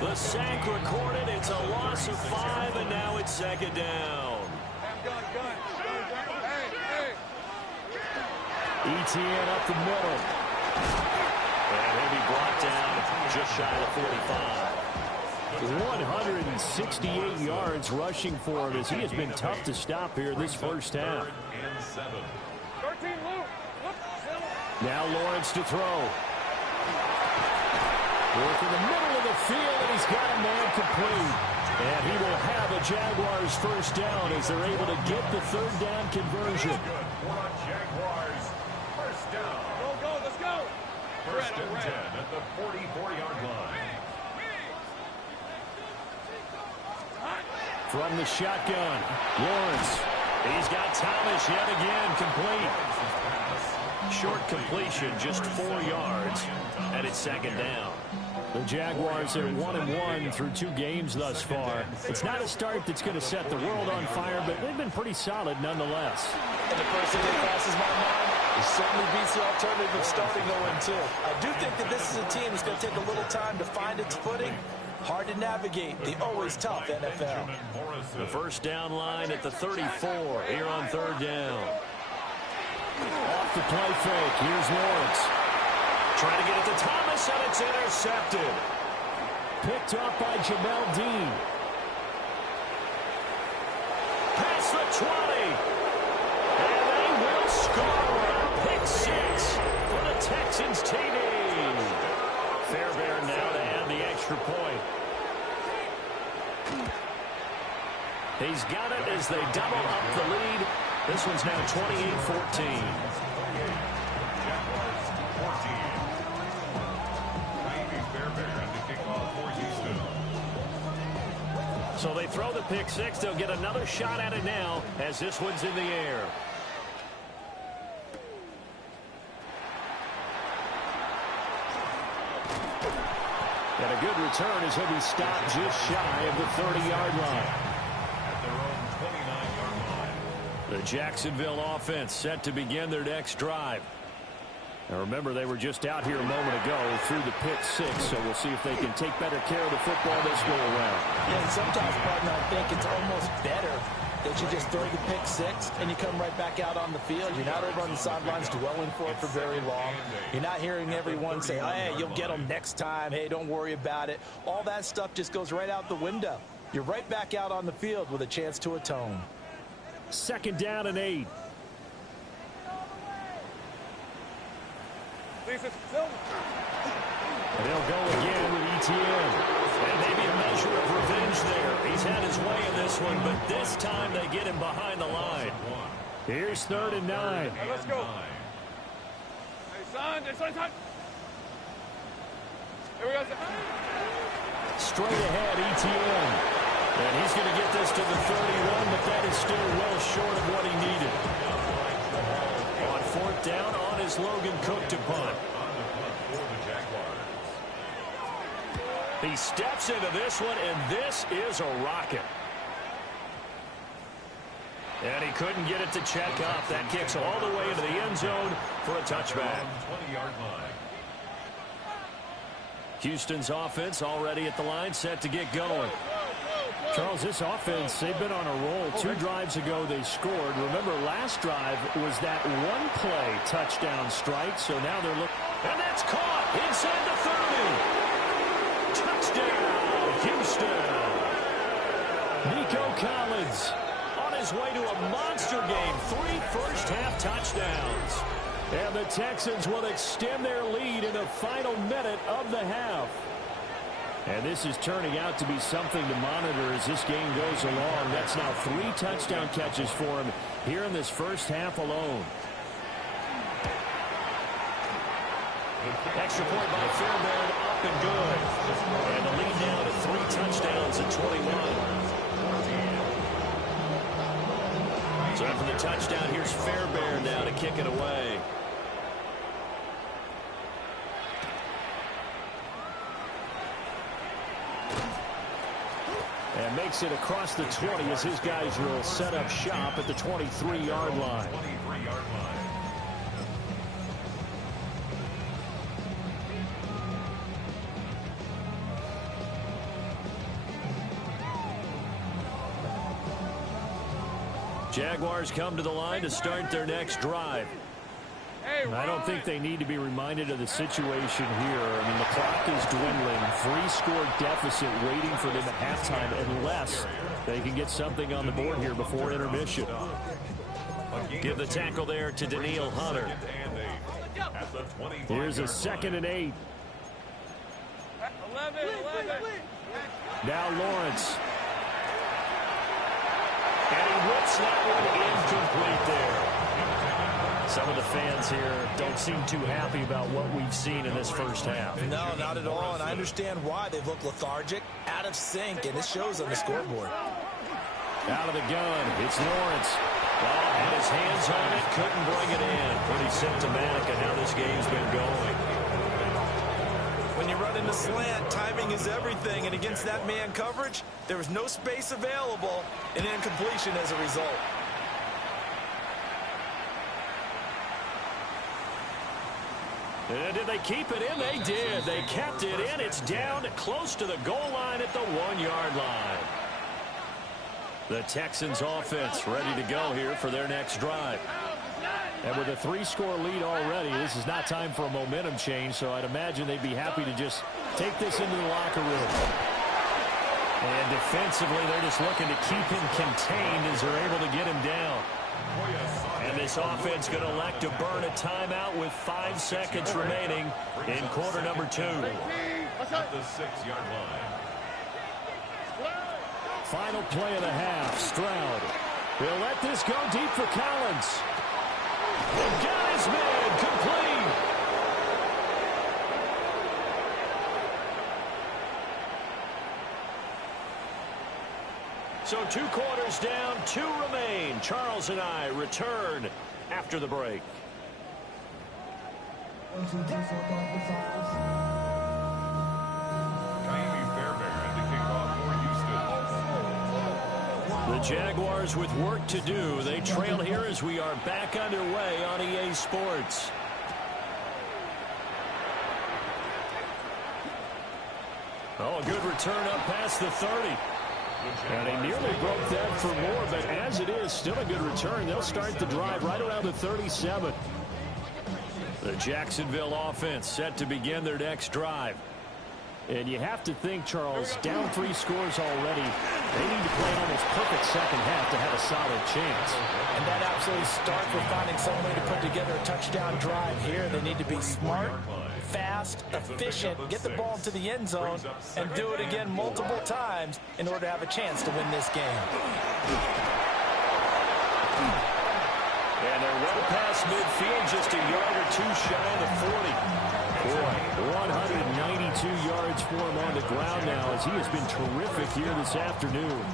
The sack recorded. It's a loss of 5, and now it's 2nd down. ETN up the middle. And he'll be brought down just shy of 45. 168 yards rushing for him as he has been tough to stop here this first half. Now Lawrence to throw. Work in the middle of the field, and he's got a man complete. And he will have a Jaguars first down as they're able to get the third down conversion. Jaguars first down. Go, let's go. First and 10 at the 44-yard line. From the shotgun, Lawrence. He's got Thomas yet again complete. Short completion, just 4 yards, and it's second down. The Jaguars are 1-1 through 2 games thus far. It's not a start that's going to set the world on fire, but they've been pretty solid nonetheless. And the first thing that crosses my mind, it certainly beats the alternative of starting 0-2. I do think that this is a team that's going to take a little time to find its footing. Hard to navigate the always tough NFL. The first down line at the 34 here on third down. Off the play fake, here's Lawrence. Trying to get it to Thomas, and it's intercepted. Picked off by Jamel Dean. Past the 20. And they will score. Pick 6 for the Texans TD. Fairbairn now to add the extra point. He's got it as they double up the lead. This one's now 28-14. So they throw the pick 6. They'll get another shot at it now as this one's in the air. And a good return as he'll be stopped just shy of the 30-yard line. At their own 29-yard line. The Jacksonville offense set to begin their next drive. Now remember, they were just out here a moment ago through the pick 6, so we'll see if they can take better care of the football this go around. Yeah, and sometimes, partner, I think it's almost better that you just throw the pick 6 and you come right back out on the field. You're not over on the sidelines dwelling for it for very long. You're not hearing everyone say, hey, you'll get them next time. Hey, don't worry about it. All that stuff just goes right out the window. You're right back out on the field with a chance to atone. Second down and 8. And they'll go again with ETN. And maybe a measure of revenge there. He's had his way in this one, but this time they get him behind the line. Here's third and 9. Hey, let's go. Hey, son. Here we go. Straight ahead, ETN. And he's going to get this to the 31, but that is still well short of what he needed. On fourth down, on is Logan Cook to punt. He steps into this one, and this is a rocket. And he couldn't get it to check up. That kicks all the way into the end zone for a touchback. 20-yard line. Houston's offense already at the line, set to get going. Charles, this offense, they've been on a roll. 2 drives ago, they scored. Remember, last drive was that one-play touchdown strike, so now they're looking. And that's caught inside the 30. Touchdown, Houston. Nico Collins on his way to a monster game. 3 first-half touchdowns. And the Texans will extend their lead in the final minute of the half. And this is turning out to be something to monitor as this game goes along. That's now 3 touchdown catches for him here in this first half alone. Extra point by Fairbairn, up and good. And the lead now to 3 touchdowns at 21. So after the touchdown, here's Fairbairn now to kick it away. And makes it across the 20 as his guys will set up shop at the 23-yard line. 23-yard line. Jaguars come to the line to start their next drive. I don't think they need to be reminded of the situation here. I mean, the clock is dwindling. 3-score deficit waiting for them at halftime unless they can get something on the board here before intermission. Give the tackle there to Daniil Hunter. Here's a 2nd and 8. 11. Now Lawrence. And he whips that one incomplete there. Some of the fans here don't seem too happy about what we've seen in this first half. No, not at all, and I understand why. They've looked lethargic, out of sync, and it shows on the scoreboard. Out of the gun, it's Lawrence. Oh, had his hands on it, couldn't bring it in. Pretty symptomatic of how this game's been going. When you run in the slant, timing is everything, and against that man coverage, there was no space available, and incompletion as a result. Did they keep it in? They did. They kept it in. It's down close to the goal line at the 1-yard line. The Texans offense ready to go here for their next drive. And with a 3-score lead already, this is not time for a momentum change, so I'd imagine they'd be happy to just take this into the locker room. And defensively, they're just looking to keep him contained as they're able to get him down. And this offense going to elect to burn a timeout with 5 seconds remaining in quarter number 2. At the 6-yard line. Final play of the half. Stroud. He'll let this go deep for Collins. Got his man complete. So 2 quarters down, 2 remain. Charles and I return after the break. The Jaguars with work to do. They trail here as we are back underway on EA Sports. Oh, a good return up past the 30. And they nearly broke that for more, but as it is, still a good return. They'll start the drive right around the 37. The Jacksonville offense set to begin their next drive. And you have to think, Charles, down 3 scores already. They need to play an almost perfect second half to have a solid chance. And that absolutely starts with finding some way to put together a touchdown drive here. They need to be smart, fast, efficient, get the ball to the end zone, and do it again multiple times in order to have a chance to win this game. And they're well past midfield, just a yard or 2 shy of the 40. Boy, 192 yards for him on the ground now as he has been terrific here this afternoon.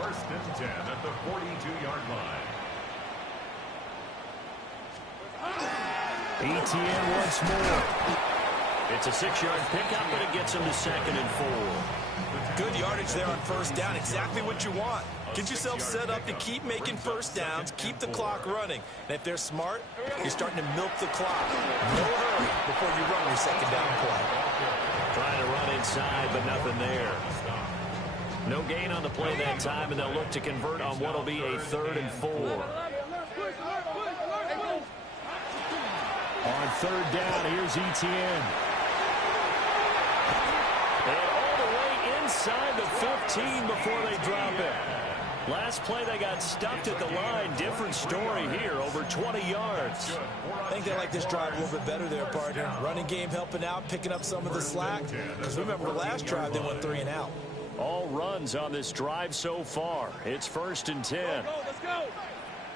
First and 10 at the 42-yard line. ETN once more. It's a 6-yard pickup, but it gets him to 2nd and 4. Good yardage there on first down. Exactly what you want. Get yourself set up to keep making first downs, keep the clock running. And if they're smart, you're starting to milk the clock. No hurry before you run your second down play. Trying to run inside, but nothing there. No gain on the play that time, and they'll look to convert on what will be a 3rd and 4. On 3rd down, here's ETN. And all the way inside the 15 before they drop it. Last play, they got stuffed at the line. Different story here, over 20 yards. I think they like this drive a little bit better there, partner. Running game helping out, picking up some of the slack. Because remember, the last drive, they went 3 and out. All runs on this drive so far. It's 1st and 10. Let's go.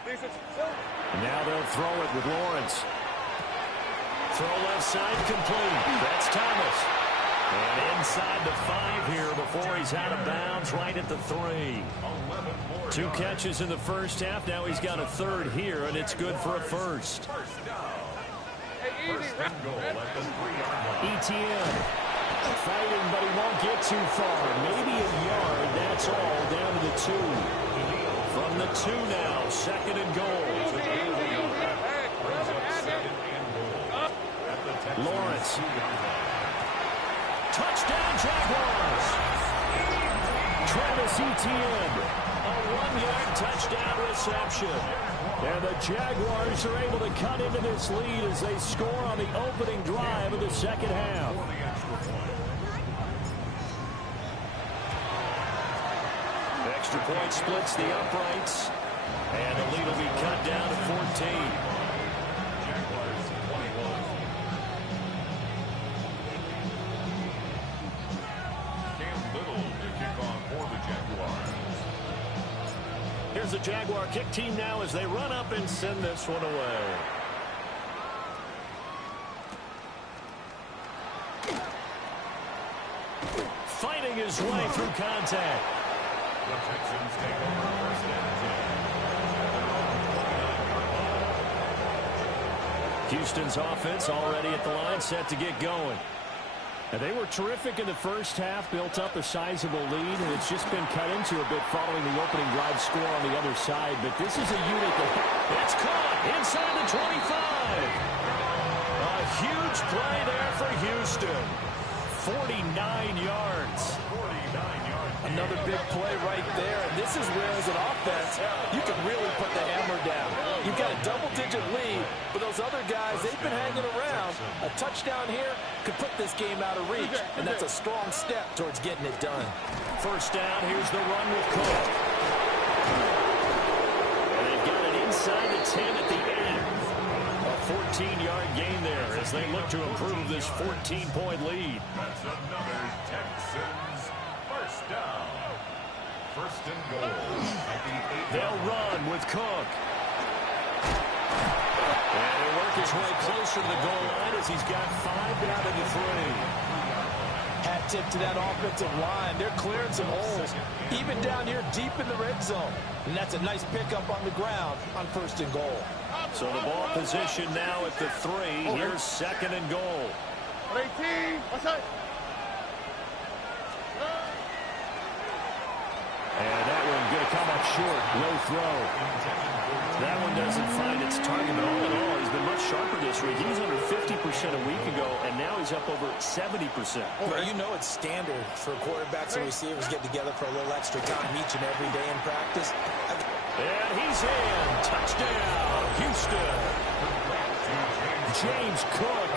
And now they'll throw it with Lawrence. Throw left side complete. That's Thomas. And inside the 5 here before he's out of bounds, right at the 3. 2 catches in the first half. Now he's got a 3rd here, and it's good for a 1st. ETN fighting, but he won't get too far. Maybe a yard. That's all. Down to the 2. From the 2 now, 2nd and goal. Lawrence. Touchdown, Jaguars. Travis Etienne, a 1-yard touchdown reception. And the Jaguars are able to cut into this lead as they score on the opening drive of the second half. Extra point splits the uprights. And the lead will be cut down to 14. the Jaguar kick team now as they run up and send this one away. Fighting his way through contact. The Texans take over first and 10. Houston's offense already at the line, set to get going. And they were terrific in the first half, built up a sizable lead, and it's just been cut into a bit following the opening drive score on the other side. But this is a unit that it's caught inside the 25. A huge play there for Houston. 49 yards. 49 yards. Another big play right there. And this is where, as an offense, you can really put the hammer down. You've got a double-digit lead, but those other guys, they've been hanging around. A touchdown here could put this game out of reach, and that's a strong step towards getting it done. First down, here's the run with Cook. And they've got it inside the 10 at the end. A 14-yard gain there as they look to improve this 14-point lead. That's another Texans first down. First and goal at the 8. They'll run with Cook. And he'll work his way closer to the goal line as he's got 5 down to the 3. Hat tip to that offensive line. They're clearing some holes, even down here deep in the red zone. And that's a nice pickup on the ground on first and goal. So the ball position now at the 3. Here's second and goal. 18, what's that? And that one going to come up short. Low throw. That one doesn't find its target, but all in all, he's been much sharper this week. He was under 50% a week ago, and now he's up over 70%. Well, you know it's standard for quarterbacks and receivers get together for a little extra time each and every day in practice. And he's in. Touchdown, Houston. James Cook,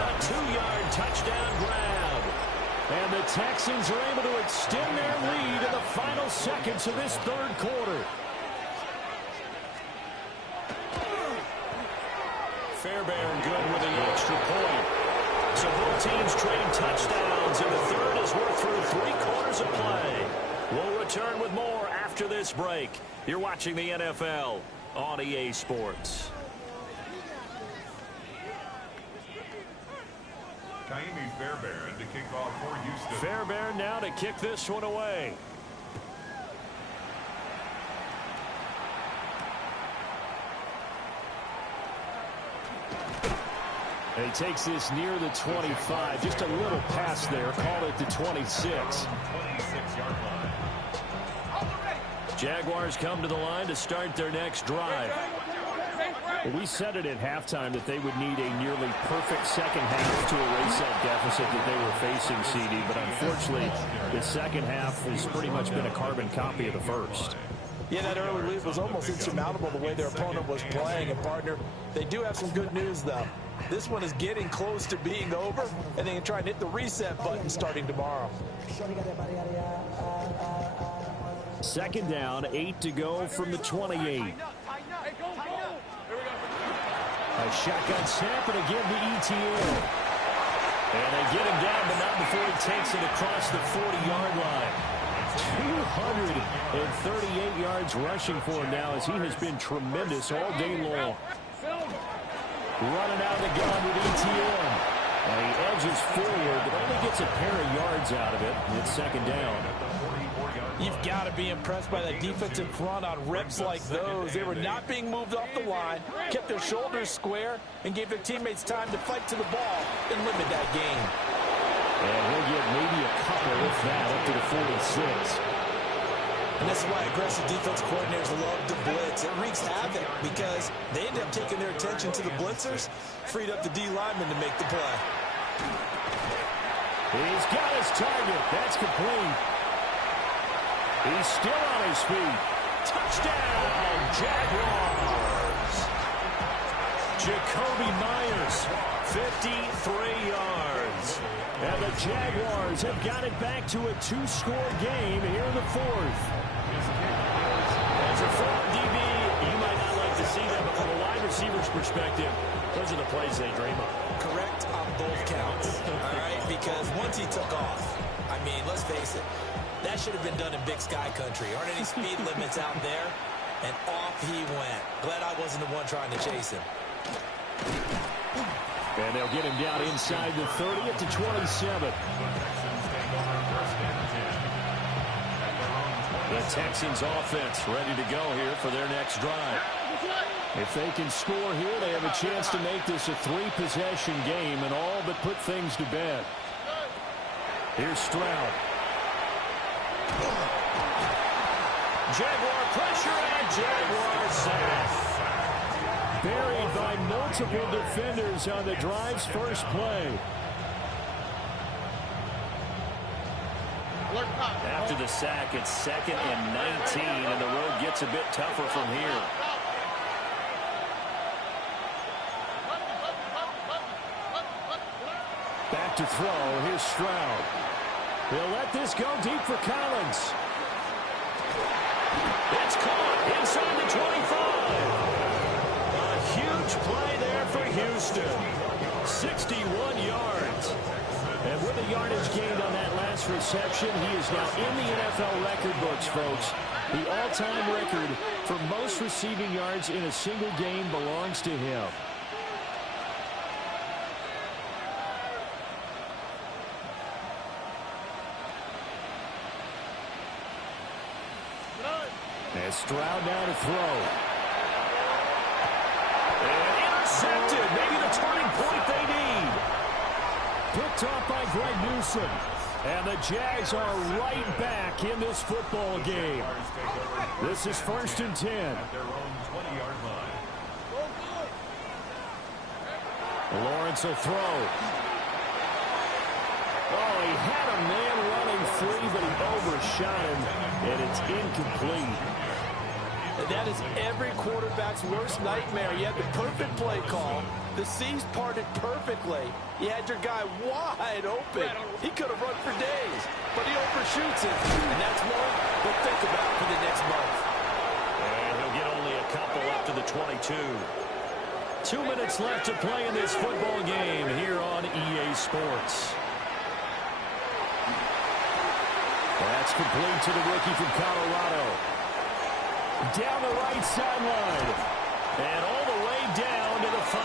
a 2-yard touchdown grab. And the Texans are able to extend their lead in the final seconds of this third quarter. Fairbairn good with the extra point. So both teams trade touchdowns, and the third is worth through 3 quarters of play. We'll return with more after this break. You're watching the NFL on EA Sports. Kaimi Fairbairn to kick off for Houston. Fairbairn now to kick this one away. And he takes this near the 25. Just a little pass there. Called it the 26. 26-yard line. Jaguars come to the line to start their next drive. Well, we said it at halftime that they would need a nearly perfect second half to erase that deficit that they were facing, CD. But unfortunately, the second half has pretty much been a carbon copy of the first. Yeah, that early lead was almost insurmountable the way their opponent was playing. And, partner, they do have some good news, though. This one is getting close to being over, and they can try and hit the reset button starting tomorrow. Second down, 8 to go from the 28. A shotgun snap, and again to ETN. And they get him down, but not before he takes it across the 40-yard line. 238 yards rushing for him now as he has been tremendous all day long. Running out of the gun with ETN. And he edges forward, but only gets a pair of yards out of it. And it's second down. You've got to be impressed by that defensive front on reps like those. They were not being moved off the line, kept their shoulders square, and gave their teammates time to fight to the ball and limit that gain. And he'll get maybe a couple with that up to the 46. And this is why aggressive defense coordinators love to blitz. It wreaks havoc because they end up taking their attention to the blitzers, freed up the D lineman to make the play. He's got his target. That's complete. He's still on his feet. Touchdown, Jaguars. Jacoby Myers, 53 yards. And the Jaguars have got it back to a 2-score game here in the fourth. As a former DB, you might not like to see that, but from a wide receiver's perspective, those are the plays they dream of. Correct on both counts, all right? Because once he took off, I mean, let's face it, that should have been done in Big Sky country. Aren't any speed limits out there? And off he went. Glad I wasn't the one trying to chase him. And they'll get him down inside the 30 at the 27. The Texans offense ready to go here for their next drive. If they can score here, they have a chance to make this a 3-possession game and all but put things to bed. Here's Stroud. Jaguar pressure and Jaguar sack. Buried by multiple defenders on the drive's first play. After the sack, it's 2nd and 19, and the road gets a bit tougher from here. Back to throw. Here's Stroud. He'll let this go deep for Collins. It's caught inside the 25. A huge play there for Houston. 61 yards. And with a yardage gained on that last reception, he is now in the NFL record books, folks. The all-time record for most receiving yards in a single game belongs to him. And Stroud now to throw. And intercepted. Maybe the turning point they need. Picked off by Greg Newsom. And the Jags are right back in this football game. This is 1st and 10. At their own 20-yard line. Lawrence will throw. Oh, he had a man running free, but he overshot him, and it's incomplete. And that is every quarterback's worst nightmare. You had the perfect play call. The seas parted perfectly. You had your guy wide open. He could have run for days, but he overshoots it. And that's one to think about for the next month. And he'll get only a couple up to the 22. 2 minutes left to play in this football game here on EA Sports. That's complete to the rookie from Colorado. Down the right sideline. And all the way down to the 5.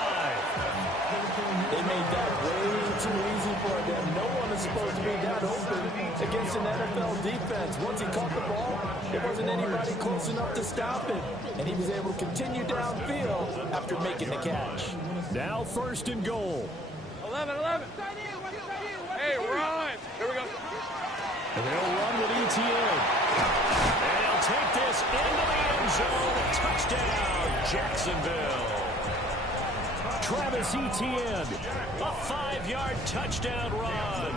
They made that way too easy for them. No one is supposed to be that open against an NFL defense. Once he caught the ball, there wasn't anybody close enough to stop him. And he was able to continue downfield after making the catch. Now 1st and goal. 11. Hey, run. Here we go. And they'll run with ETN. And he'll take this into the end zone. Touchdown, Jacksonville. Travis Etienne, a 5-yard touchdown run.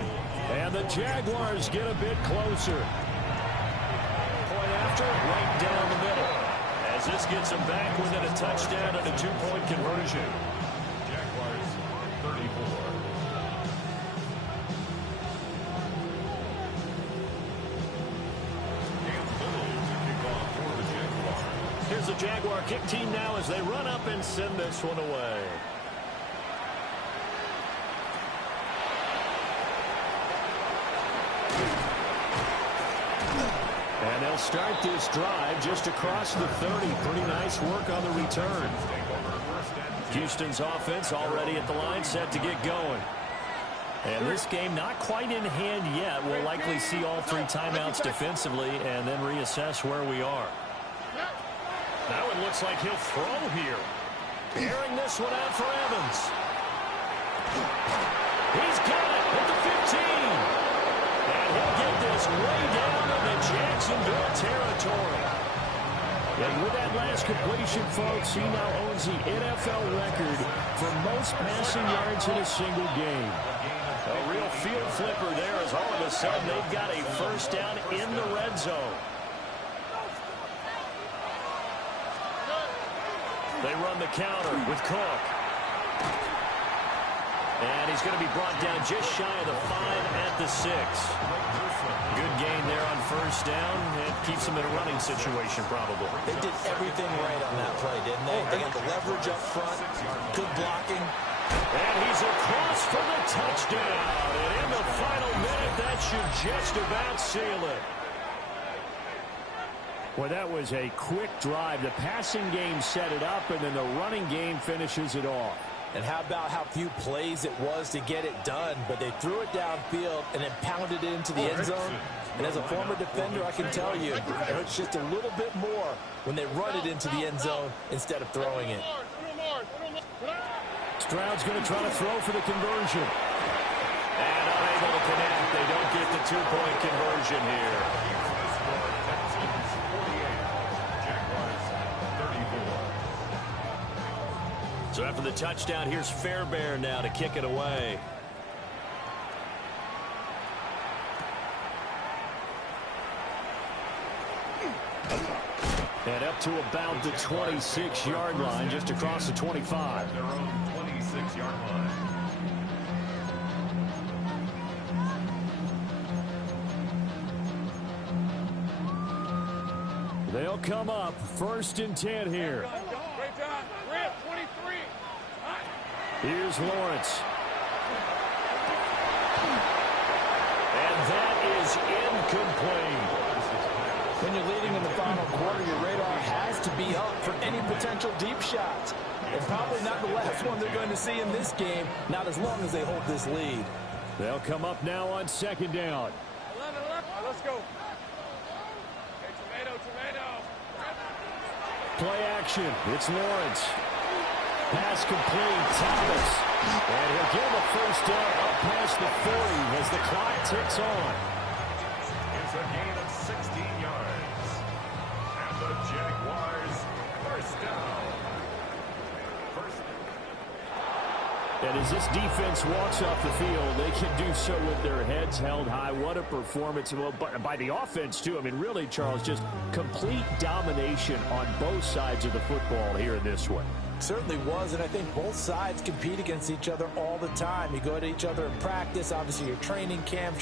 And the Jaguars get a bit closer. Point after, right down the middle. As this gets them back within a touchdown and a 2-point conversion. Jaguars 34. Here's the Jaguar kick team now as they run up and send this one away. And they'll start this drive just across the 30. Pretty nice work on the return. Houston's offense already at the line, set to get going. And this game not quite in hand yet. We'll likely see all 3 timeouts defensively and then reassess where we are. Now it looks like he'll throw here. Airing this one out for Evans. He's got it at the 15. And he'll get this way down into Jacksonville territory. And with that last completion, folks, he now owns the NFL record for most passing yards in a single game. A real field flipper there as all of a sudden they've got a 1st down in the red zone. They run the counter with Cook. And he's going to be brought down just shy of the 5 at the 6. Good gain there on 1st down. It keeps them in a running situation, probably. They did everything right on that play, didn't they? They got the leverage up front, good blocking. And he's across for the touchdown. And in the final minute, that should just about seal it. Well, that was a quick drive. The passing game set it up, and then the running game finishes it off. And how about how few plays it was to get it done, but they threw it downfield and then pounded it into the end zone. And as a former defender, I can tell you, it hurts just a little bit more when they run it into the end zone instead of throwing it. Stroud's going to try to throw for the conversion. And unable to connect. They don't get the two-point conversion here. So after the touchdown, here's Fairbairn now to kick it away. And up to about the 26-yard line, just across the 25. Their own 26-yard line. They'll come up 1st and 10 here. Great job. Rip, 23. Here's Lawrence. And that is incomplete. When you're leading in the final quarter, your radar has to be up for any potential deep shots. And probably not the last one they're going to see in this game, not as long as they hold this lead. They'll come up now on 2nd down. 11. Let's go. Hey, tomato. Play action. It's Lawrence. Pass complete. Thomas. And he'll get him a 1st down up past the 40 as the clock ticks on. It's a gain of 16 yards. And the Jaguars 1st down. And as this defense walks off the field, they can do so with their heads held high. What a performance. Well, by the offense, too. I mean, really, Charles, just complete domination on both sides of the football here in this one. Certainly was, and I think both sides compete against each other all the time. You go to each other in practice, obviously your training camp.